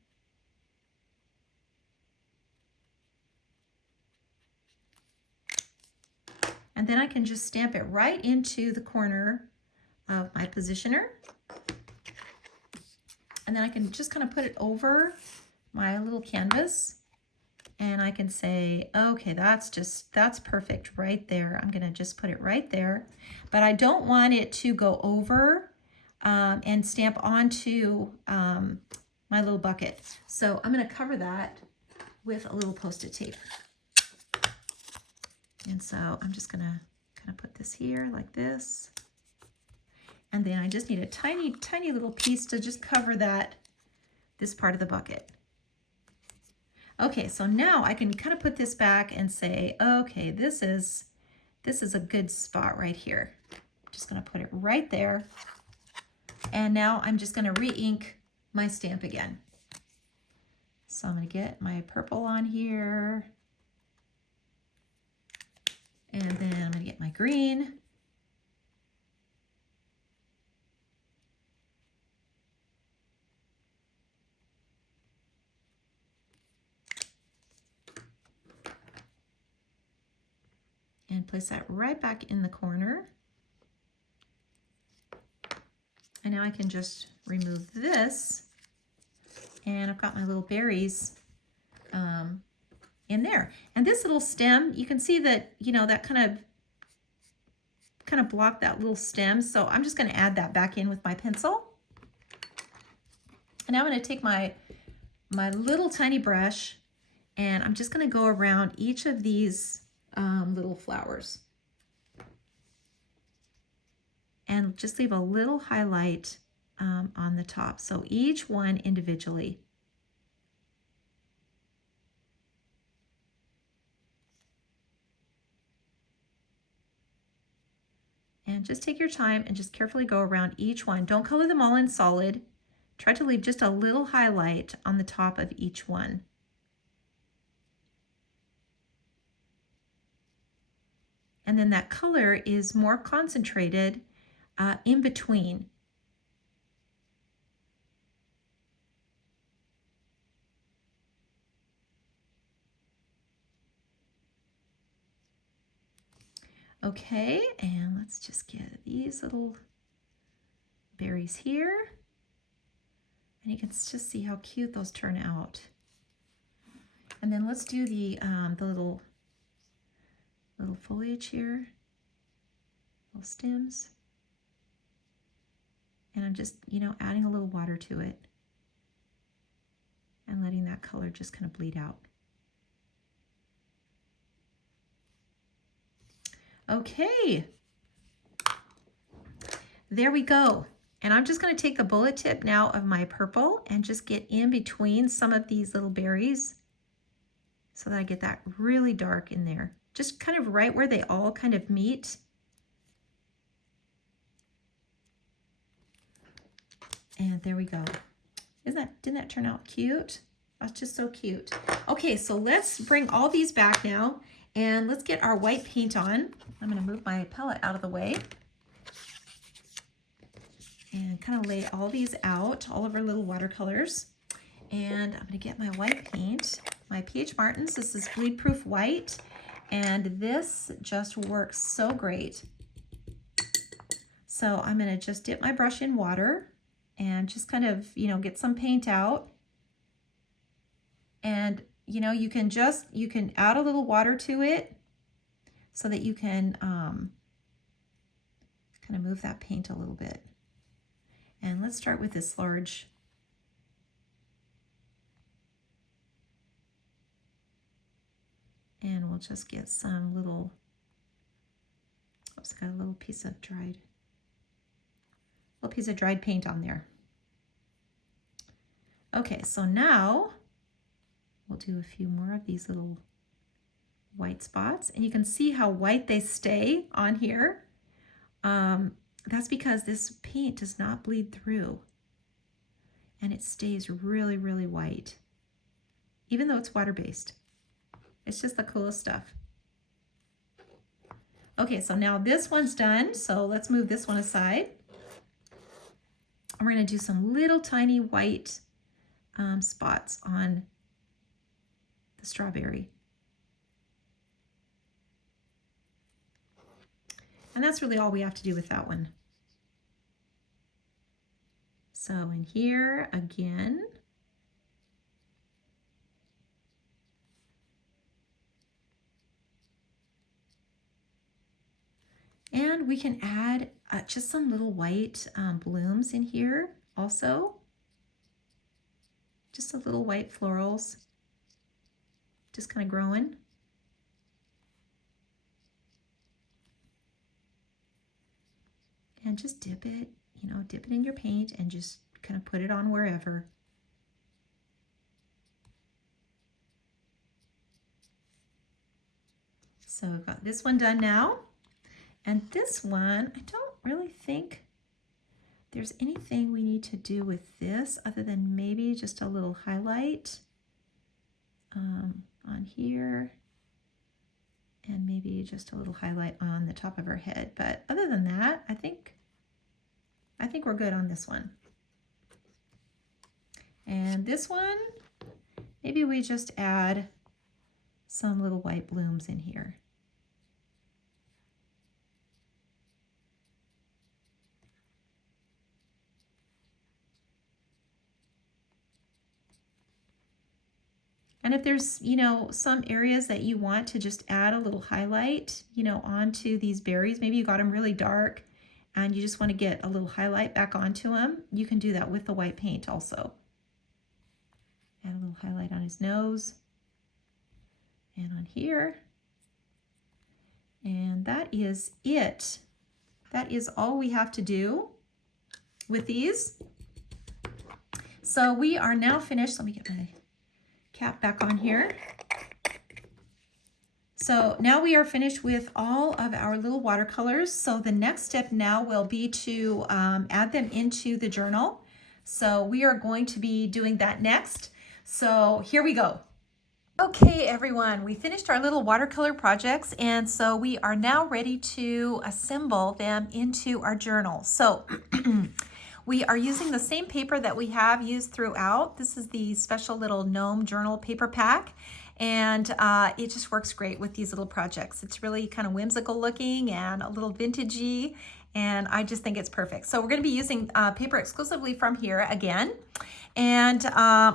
And then I can just stamp it right into the corner of my positioner. And then I can just kind of put it over my little canvas, and I can say, okay, that's perfect right there. I'm gonna just put it right there, but I don't want it to go over and stamp onto my little bucket. So I'm gonna cover that with a little Post-it tape. And so I'm just gonna kind of put this here like this. And then I just need a tiny, tiny little piece to just cover this part of the bucket. Okay, so now I can kind of put this back and say, okay, this is a good spot right here. Just gonna put it right there. And now I'm just gonna re-ink my stamp again. So I'm going to get my purple on here. And then I'm going to get my green. And place that right back in the corner. And now I can just remove this. And I've got my little berries in there. And this little stem, you can see that, you know, that kind of blocked that little stem. So I'm just going to add that back in with my pencil. And now I'm going to take my little tiny brush, and I'm just going to go around each of these little flowers. And just leave a little highlight on the top. So each one individually. And just take your time and just carefully go around each one. Don't color them all in solid. Try to leave just a little highlight on the top of each one. And then that color is more concentrated in between. Okay, and let's just get these little berries here. And you can just see how cute those turn out. And then let's do the little foliage here, little stems. And I'm just, you know, adding a little water to it and letting that color just kind of bleed out. Okay, there we go. And I'm just going to take the bullet tip now of my purple and just get in between some of these little berries so that I get that really dark in there. Just kind of right where they all kind of meet. And there we go. Didn't that turn out cute? That's just so cute. Okay, so let's bring all these back now and let's get our white paint on. I'm going to move my palette out of the way and kind of lay all these out, all of our little watercolors. And I'm going to get my white paint, my P.H. Martin's. This is bleed proof white, and this just works so great. So I'm going to just dip my brush in water and just kind of, you know, get some paint out. And, you know, you can add a little water to it so that you can kind of move that paint a little bit. And let's start with this large. And we'll just get some little, oops, got a little piece of dried paint on there. Okay, so now we'll do a few more of these little white spots, and you can see how white they stay on here. That's because this paint does not bleed through, and it stays really, really white, even though it's water-based. It's just the coolest stuff. Okay, so now this one's done, so let's move this one aside. And we're going to do some little tiny white spots on the strawberry. And that's really all we have to do with that one. So in here again, and we can add just some little white blooms in here also. Just a little white florals, just kind of growing. And just dip it, you know, dip it in your paint and just kind of put it on wherever. So we've got this one done now. And this one, I don't really think there's anything we need to do with this other than maybe just a little highlight on here, and maybe just a little highlight on the top of her head. But other than that, I think we're good on this one. And this one, maybe we just add some little white blooms in here. And if there's, you know, some areas that you want to just add a little highlight, you know, onto these berries, maybe you got them really dark and you just want to get a little highlight back onto them, you can do that with the white paint also. Add a little highlight on his nose and on here. And that is it. That is all we have to do with these. So we are now finished. Let me get my cap back on here. So now we are finished with all of our little watercolors. So the next step now will be to add them into the journal. So we are going to be doing that next. So here we go. Okay, everyone, we finished our little watercolor projects, and so we are now ready to assemble them into our journal. So we are using the same paper that we have used throughout. This is the special little Gnome journal paper pack, and it just works great with these little projects. It's really kind of whimsical looking and a little vintagey, and I just think it's perfect. So we're going to be using paper exclusively from here again. And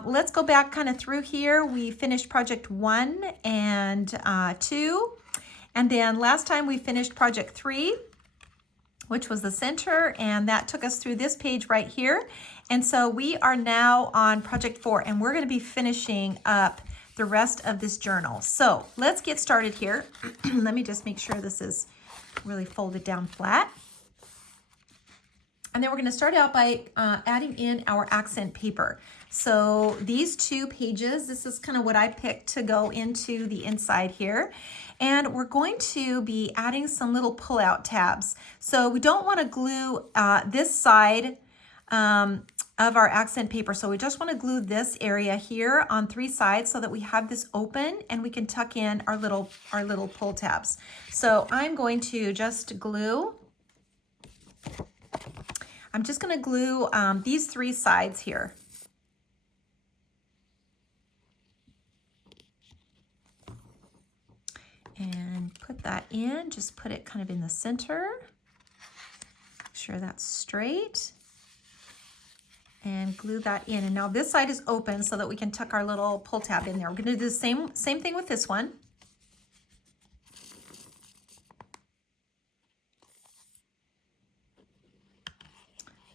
let's go back kind of through here. We finished project 1 and 2. And then last time we finished project 3, which was the center, and that took us through this page right here. And so we are now on project 4, and we're going to be finishing up the rest of this journal. So let's get started here. Let me just make sure this is really folded down flat. And then we're going to start out by adding in our accent paper. So these 2 pages, this is kind of what I picked to go into the inside here. And we're going to be adding some little pull-out tabs. So we don't want to glue this side of our accent paper. So we just want to glue this area here on 3 sides so that we have this open and we can tuck in our little pull tabs. So I'm going to just glue. I'm just going to glue these 3 sides here. And put that in, just put it kind of in the center. Make sure that's straight. And glue that in. And now this side is open so that we can tuck our little pull tab in there. We're going to do the same thing with this one.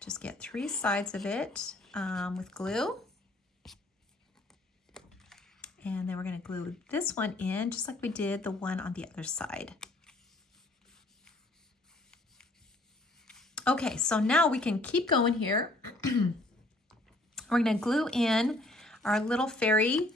Just get 3 sides of it with glue. And then we're going to glue this one in just like we did the one on the other side. Okay, so now we can keep going here. We're going to glue in our little fairy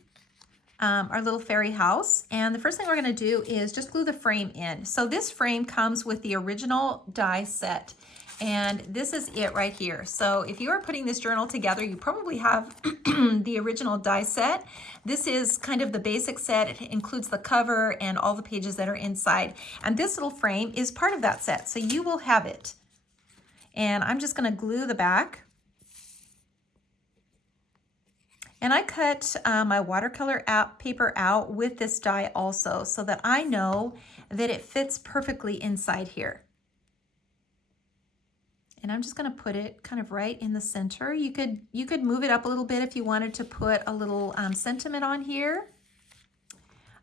house. And the first thing we're going to do is just glue the frame in. So this frame comes with the original die set. And this is it right here. So if you are putting this journal together, you probably have the original die set. This is kind of the basic set. It includes the cover and all the pages that are inside. And this little frame is part of that set. So you will have it. And I'm just going to glue the back. And I cut my watercolor paper out with this die also so that I know that it fits perfectly inside here. And I'm just going to put it kind of right in the center. You could move it up a little bit if you wanted to put a little sentiment on here.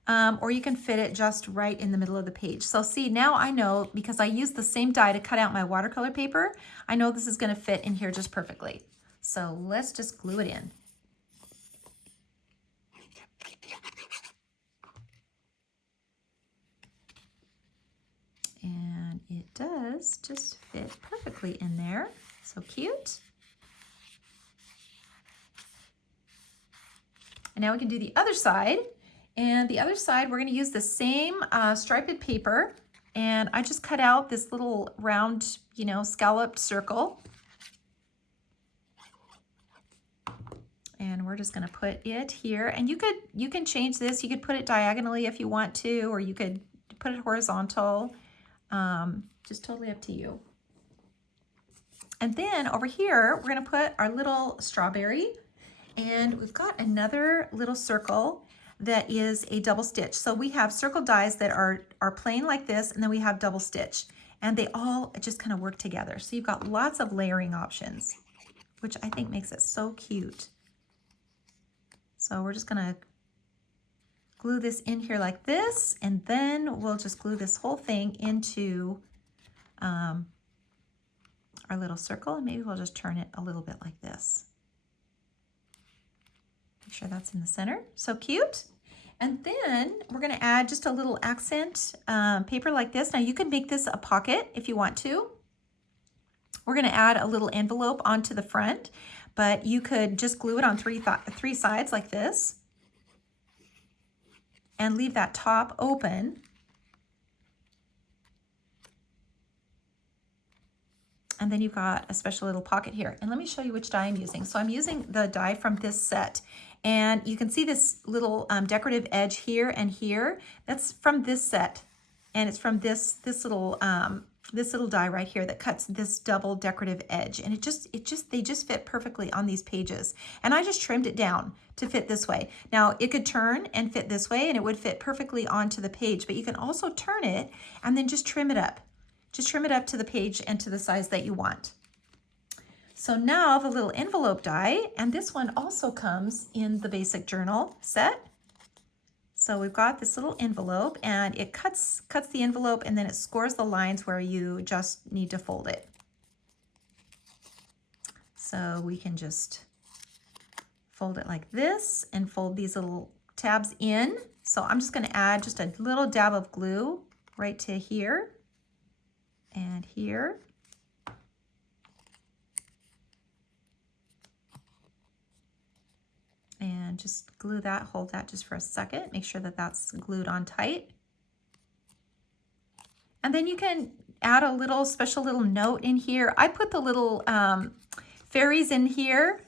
Or you can fit it just right in the middle of the page. So see, now I know, because I used the same die to cut out my watercolor paper, I know this is going to fit in here just perfectly. So let's just glue it in. And it does just fit perfectly in there. So cute. And now we can do the other side. And the other side, we're going to use the same striped paper. And I just cut out this little round, scalloped circle. And we're just going to put it here. And you can change this. You could put it diagonally if you want to, or you could put it horizontal. Just totally up to you. And then over here, we're going to put our little strawberry. And we've got another little circle that is a double stitch. So we have circle dies that are plain like this, and then we have double stitch. And they all just kind of work together. So you've got lots of layering options, which I think makes it so cute. So we're just gonna glue this in here like this, and then we'll just glue this whole thing into our little circle, and maybe we'll just turn it a little bit like this. Make sure that's in the center. So cute. And then we're gonna add just a little accent paper like this. Now you can make this a pocket if you want to. We're gonna add a little envelope onto the front, but you could just glue it on three sides like this and leave that top open. And then you've got a special little pocket here. And let me show you which die I'm using. So I'm using the die from this set. And you can see this little decorative edge here and here. That's from this set. And it's from this little die right here that cuts this double decorative edge. And they just fit perfectly on these pages. And I just trimmed it down to fit this way. Now it could turn and fit this way, and it would fit perfectly onto the page, but you can also turn it and then just trim it up. Just trim it up to the page and to the size that you want. So now the little envelope die, and this one also comes in the basic journal set. So we've got this little envelope, and it cuts the envelope, and then it scores the lines where you just need to fold it. So we can just fold it like this and fold these little tabs in. So I'm just going to add just a little dab of glue right to here and here. And just glue that, hold that just for a second. Make sure that that's glued on tight. And then you can add a little special little note in here. I put the little fairies in here,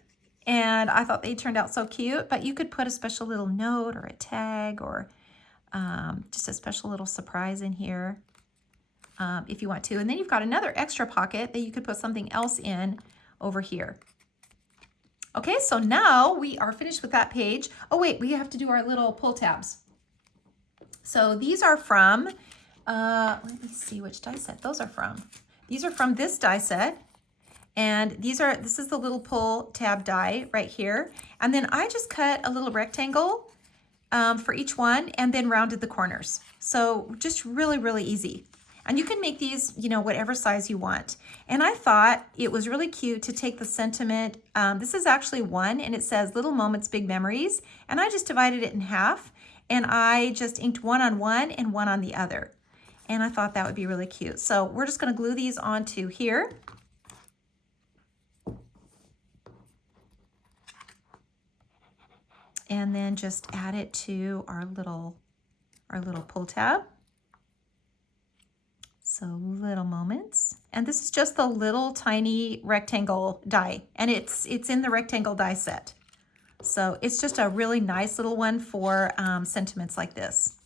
and I thought they turned out so cute, but you could put a special little note or a tag or just a special little surprise in here if you want to. And then you've got another extra pocket that you could put something else in over here. Okay, so now we are finished with that page. Oh wait, we have to do our little pull tabs. So these are from, let me see which die set those are from. These are from this die set. And this is the little pull tab die right here. And then I just cut a little rectangle for each one and then rounded the corners. So just really, really easy. And you can make these, whatever size you want. And I thought it was really cute to take the sentiment. This is actually one, and it says Little Moments, Big Memories. And I just divided it in half, and I just inked one on one and one on the other. And I thought that would be really cute. So we're just gonna glue these onto here. And then just add it to our little pull tab. So Little Moments. And this is just the little tiny rectangle die, and it's in the rectangle die set. So it's just a really nice little one for sentiments like this.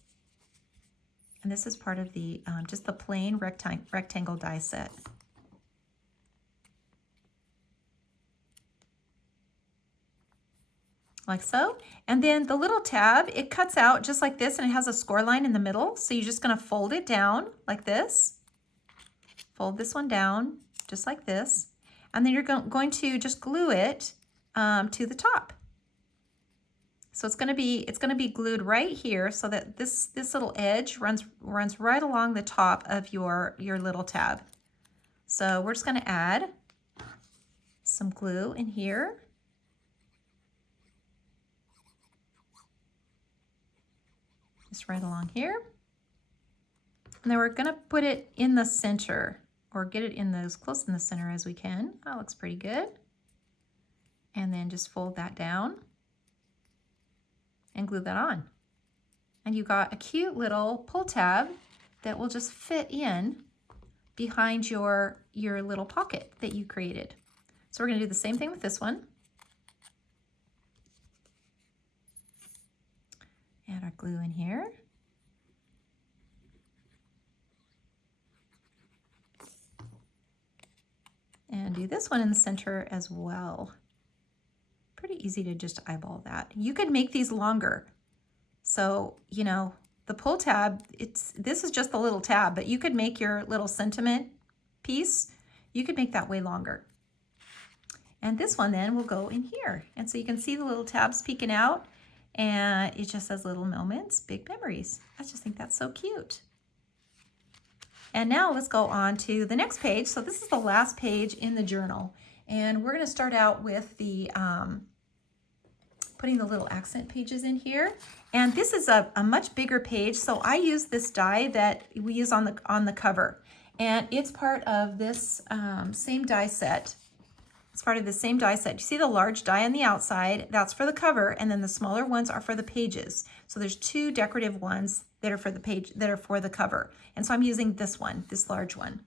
And this is part of the just the plain rectangle die set. Like so. And then the little tab, it cuts out just like this, and it has a score line in the middle. So you're just gonna fold it down like this. Fold this one down just like this. And then you're going to just glue it to the top. So it's gonna be glued right here so that this little edge runs right along the top of your little tab. So we're just gonna add some glue in here. Just right along here. And then we're gonna put it in the center, or get it in as close in the center as we can. That looks pretty good. And then just fold that down and glue that on. And you got a cute little pull tab that will just fit in behind your little pocket that you created. So we're gonna do the same thing with this one. Add our glue in here. And do this one in the center as well. Pretty easy to just eyeball that. You could make these longer. So, you know, the pull tab, this is just the little tab, but you could make your little sentiment piece, you could make that way longer. And this one then will go in here. And so you can see the little tabs peeking out, and it just says little moments, big memories. I just think that's so cute. And now let's go on to the next page. So this is the last page in the journal. And we're gonna start out with the putting the little accent pages in here. And this is a much bigger page. So I use this die that we use on the cover. And it's part of this same die set. It's part of the same die set. You see the large die on the outside, that's for the cover, and then the smaller ones are for the pages. So there's two decorative ones that are for the page, that are for the cover. And so I'm using this one, this large one.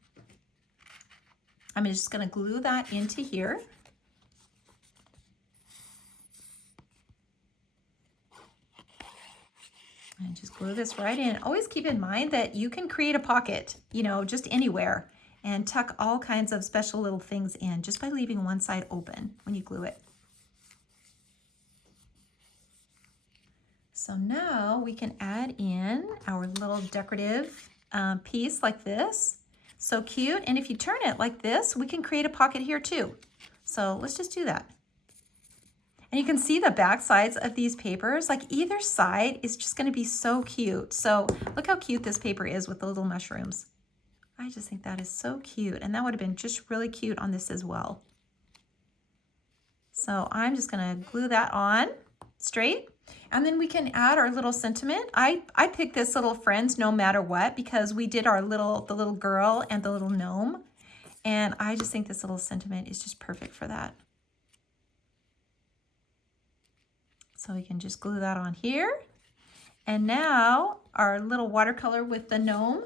I'm just gonna glue that into here. And just glue this right in. Always keep in mind that you can create a pocket, you know, just anywhere, and tuck all kinds of special little things in just by leaving one side open when you glue it. So now we can add in our little decorative piece like this. So cute. And if you turn it like this, we can create a pocket here too. So let's just do that. And you can see the back sides of these papers, like either side is just gonna be so cute. So look how cute this paper is with the little mushrooms. I just think that is so cute. And that would have been just really cute on this as well. So I'm just gonna glue that on straight. And then we can add our little sentiment. I picked this little friends no matter what because we did the little girl and the little gnome. And I just think this little sentiment is just perfect for that. So we can just glue that on here. And now our little watercolor with the gnome.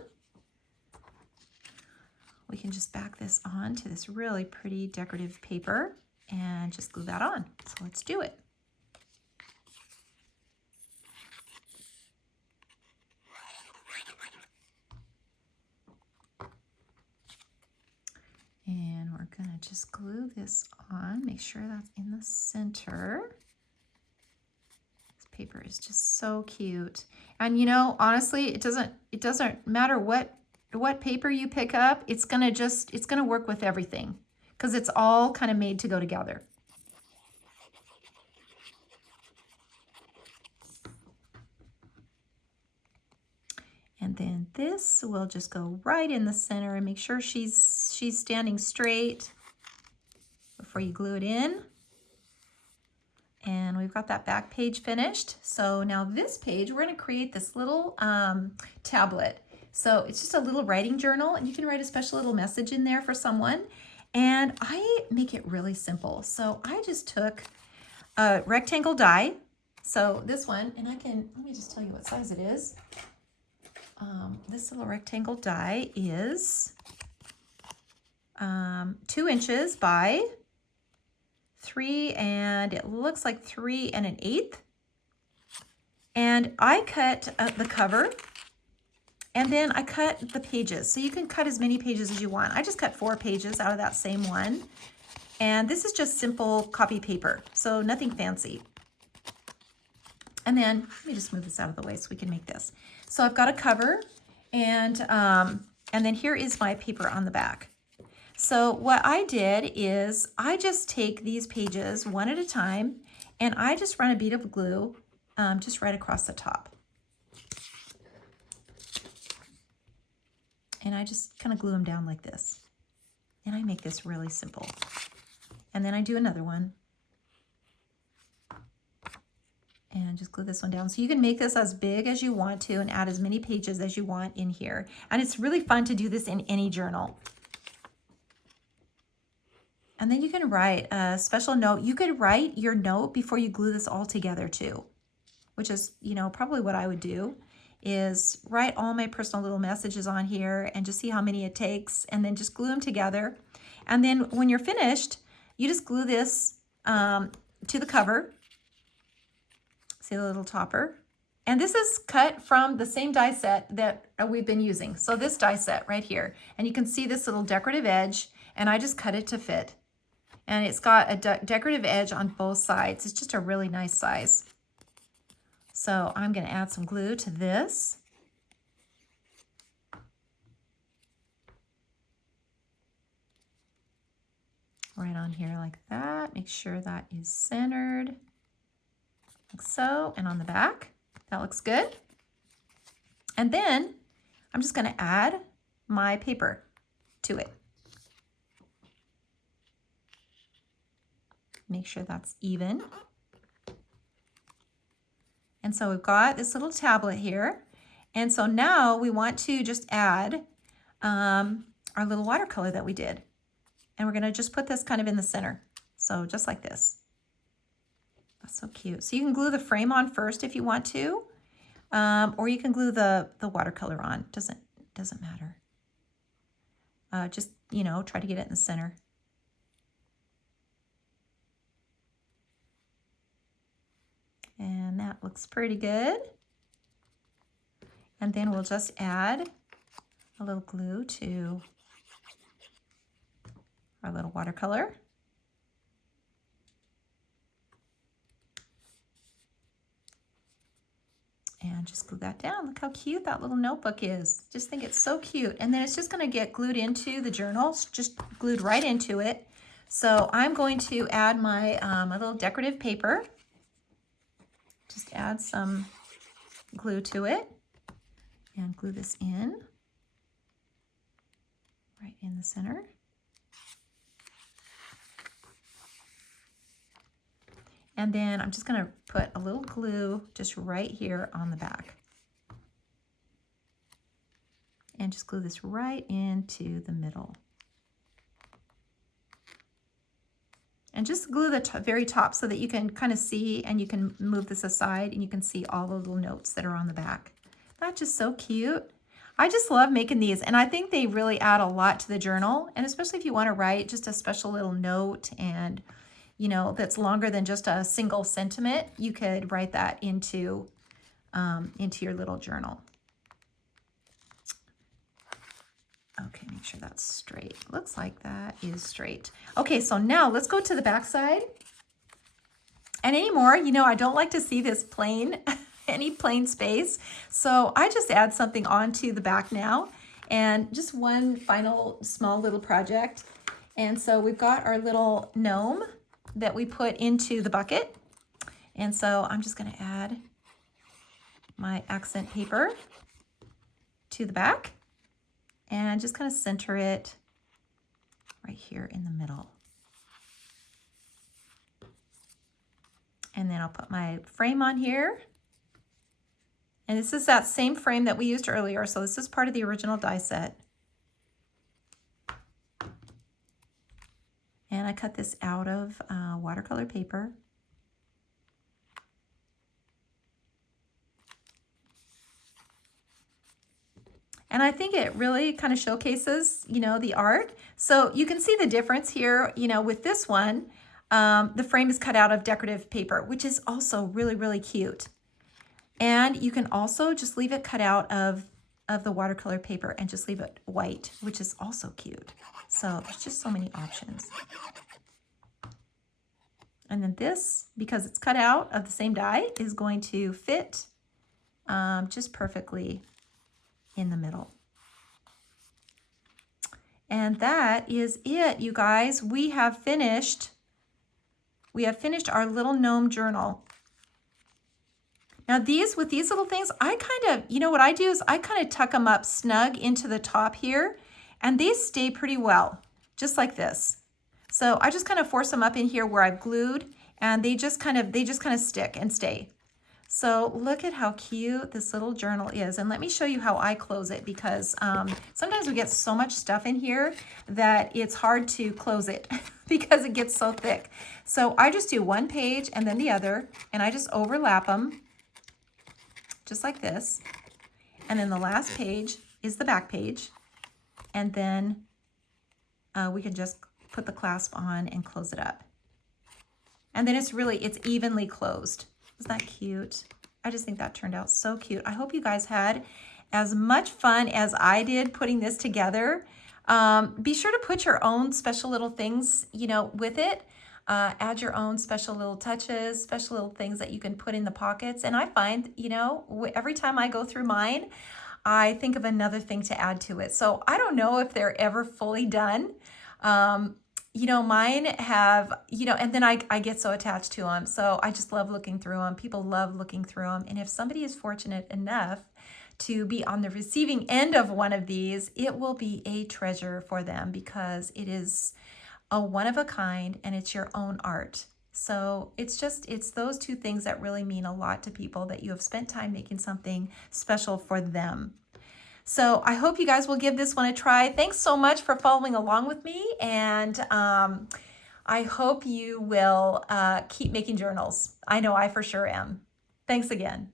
We can just back this on to this really pretty decorative paper and just glue that on. So let's do it. And we're gonna just glue this on, make sure that's in the center. This paper is just so cute. And you know, honestly, it doesn't matter what paper you pick up, it's gonna work with everything because it's all kind of made to go together. And then this will just go right in the center and make sure she's standing straight before you glue it in. And we've got that back page finished. So now this page, we're gonna create this little tablet. So it's just a little writing journal, and you can write a special little message in there for someone. And I make it really simple. So I just took a rectangle die. So this one, and let me just tell you what size it is. This little rectangle die is 2 inches by 3, and it looks like 3 1/8. And I cut the cover, and then I cut the pages. So you can cut as many pages as you want. I just cut 4 pages out of that same one. And this is just simple copy paper, so nothing fancy. And then, let me just move this out of the way so we can make this. So I've got a cover, and then here is my paper on the back. So what I did is I just take these pages one at a time, and I just run a bead of glue just right across the top. And I just kind of glue them down like this. And I make this really simple. And then I do another one. And just glue this one down. So you can make this as big as you want to and add as many pages as you want in here. And it's really fun to do this in any journal. And then you can write a special note. You could write your note before you glue this all together too, which is, you know, probably what I would do, is write all my personal little messages on here and just see how many it takes, and then just glue them together. And then when you're finished, you just glue this to the cover. See the little topper? And this is cut from the same die set that we've been using. So this die set right here. And you can see this little decorative edge, and I just cut it to fit. And it's got a decorative edge on both sides. It's just a really nice size. So I'm going to add some glue to this. Right on here like that. Make sure that is centered. Like so. And on the back. That looks good. And then I'm just going to add my paper to it. Make sure that's even. And so we've got this little tablet here. And so now we want to just add our little watercolor that we did. And we're going to just put this kind of in the center. So just like this. That's so cute. So you can glue the frame on first if you want to, or you can glue the watercolor on. Doesn't matter. Just, you know, try to get it in the center. And that looks pretty good. And then we'll just add a little glue to our little watercolor. And just glue that down. Look how cute that little notebook is. Just think it's so cute. And then it's just going to get glued into the journal. It's just glued right into it. So I'm going to add my, my little decorative paper. Just add some glue to it. And glue this in. Right in the center. And then I'm just going to put a little glue just right here on the back. And just glue this right into the middle. And just glue the very top so that you can kind of see, and you can move this aside and you can see all the little notes that are on the back. That's just so cute. I just love making these, and I think they really add a lot to the journal, and especially if you want to write just a special little note, and you know, that's longer than just a single sentiment, you could write that into your little journal. Okay, make sure that's straight. Looks like that is straight. Okay, so now let's go to the back side. And anymore, you know, I don't like to see this plain, any plain space. So I just add something onto the back now, and just one final small little project. And so we've got our little gnome that we put into the bucket. And so I'm just going to add my accent paper to the back and just kind of center it right here in the middle. And then I'll put my frame on here. And this is that same frame that we used earlier. So this is part of the original die set. And I cut this out of watercolor paper. And I think it really kind of showcases, you know, the art. So you can see the difference here, you know, with this one, the frame is cut out of decorative paper, which is also really, really cute. And you can also just leave it cut out of the watercolor paper and just leave it white, which is also cute. So there's just so many options. And then this, because it's cut out of the same die, is going to fit just perfectly in the middle. And that is it, you guys. We have finished our little gnome journal. Now with these little things, I kind of, you know what I do is I kind of tuck them up snug into the top here, and they stay pretty well, just like this. So I just kind of force them up in here where I've glued, and they just kind of stick and stay. So look at how cute this little journal is. And let me show you how I close it, because sometimes we get so much stuff in here that it's hard to close it because it gets so thick. So I just do one page and then the other, and I just overlap them just like this. And then the last page is the back page. And then we can just put the clasp on and close it up. And then it's evenly closed. Isn't that cute? I just think that turned out so cute. I hope you guys had as much fun as I did putting this together. Be sure to put your own special little things, you know, with it. Add your own special little touches, special little things that you can put in the pockets. And I find, you know, every time I go through mine, I think of another thing to add to it. So I don't know if they're ever fully done. You know, mine have, you know, and then I get so attached to them. So I just love looking through them. People love looking through them. And if somebody is fortunate enough to be on the receiving end of one of these, it will be a treasure for them because it is a one of a kind and it's your own art. So it's those two things that really mean a lot to people, that you have spent time making something special for them. So I hope you guys will give this one a try. Thanks so much for following along with me. And I hope you will keep making journals. I know I for sure am. Thanks again.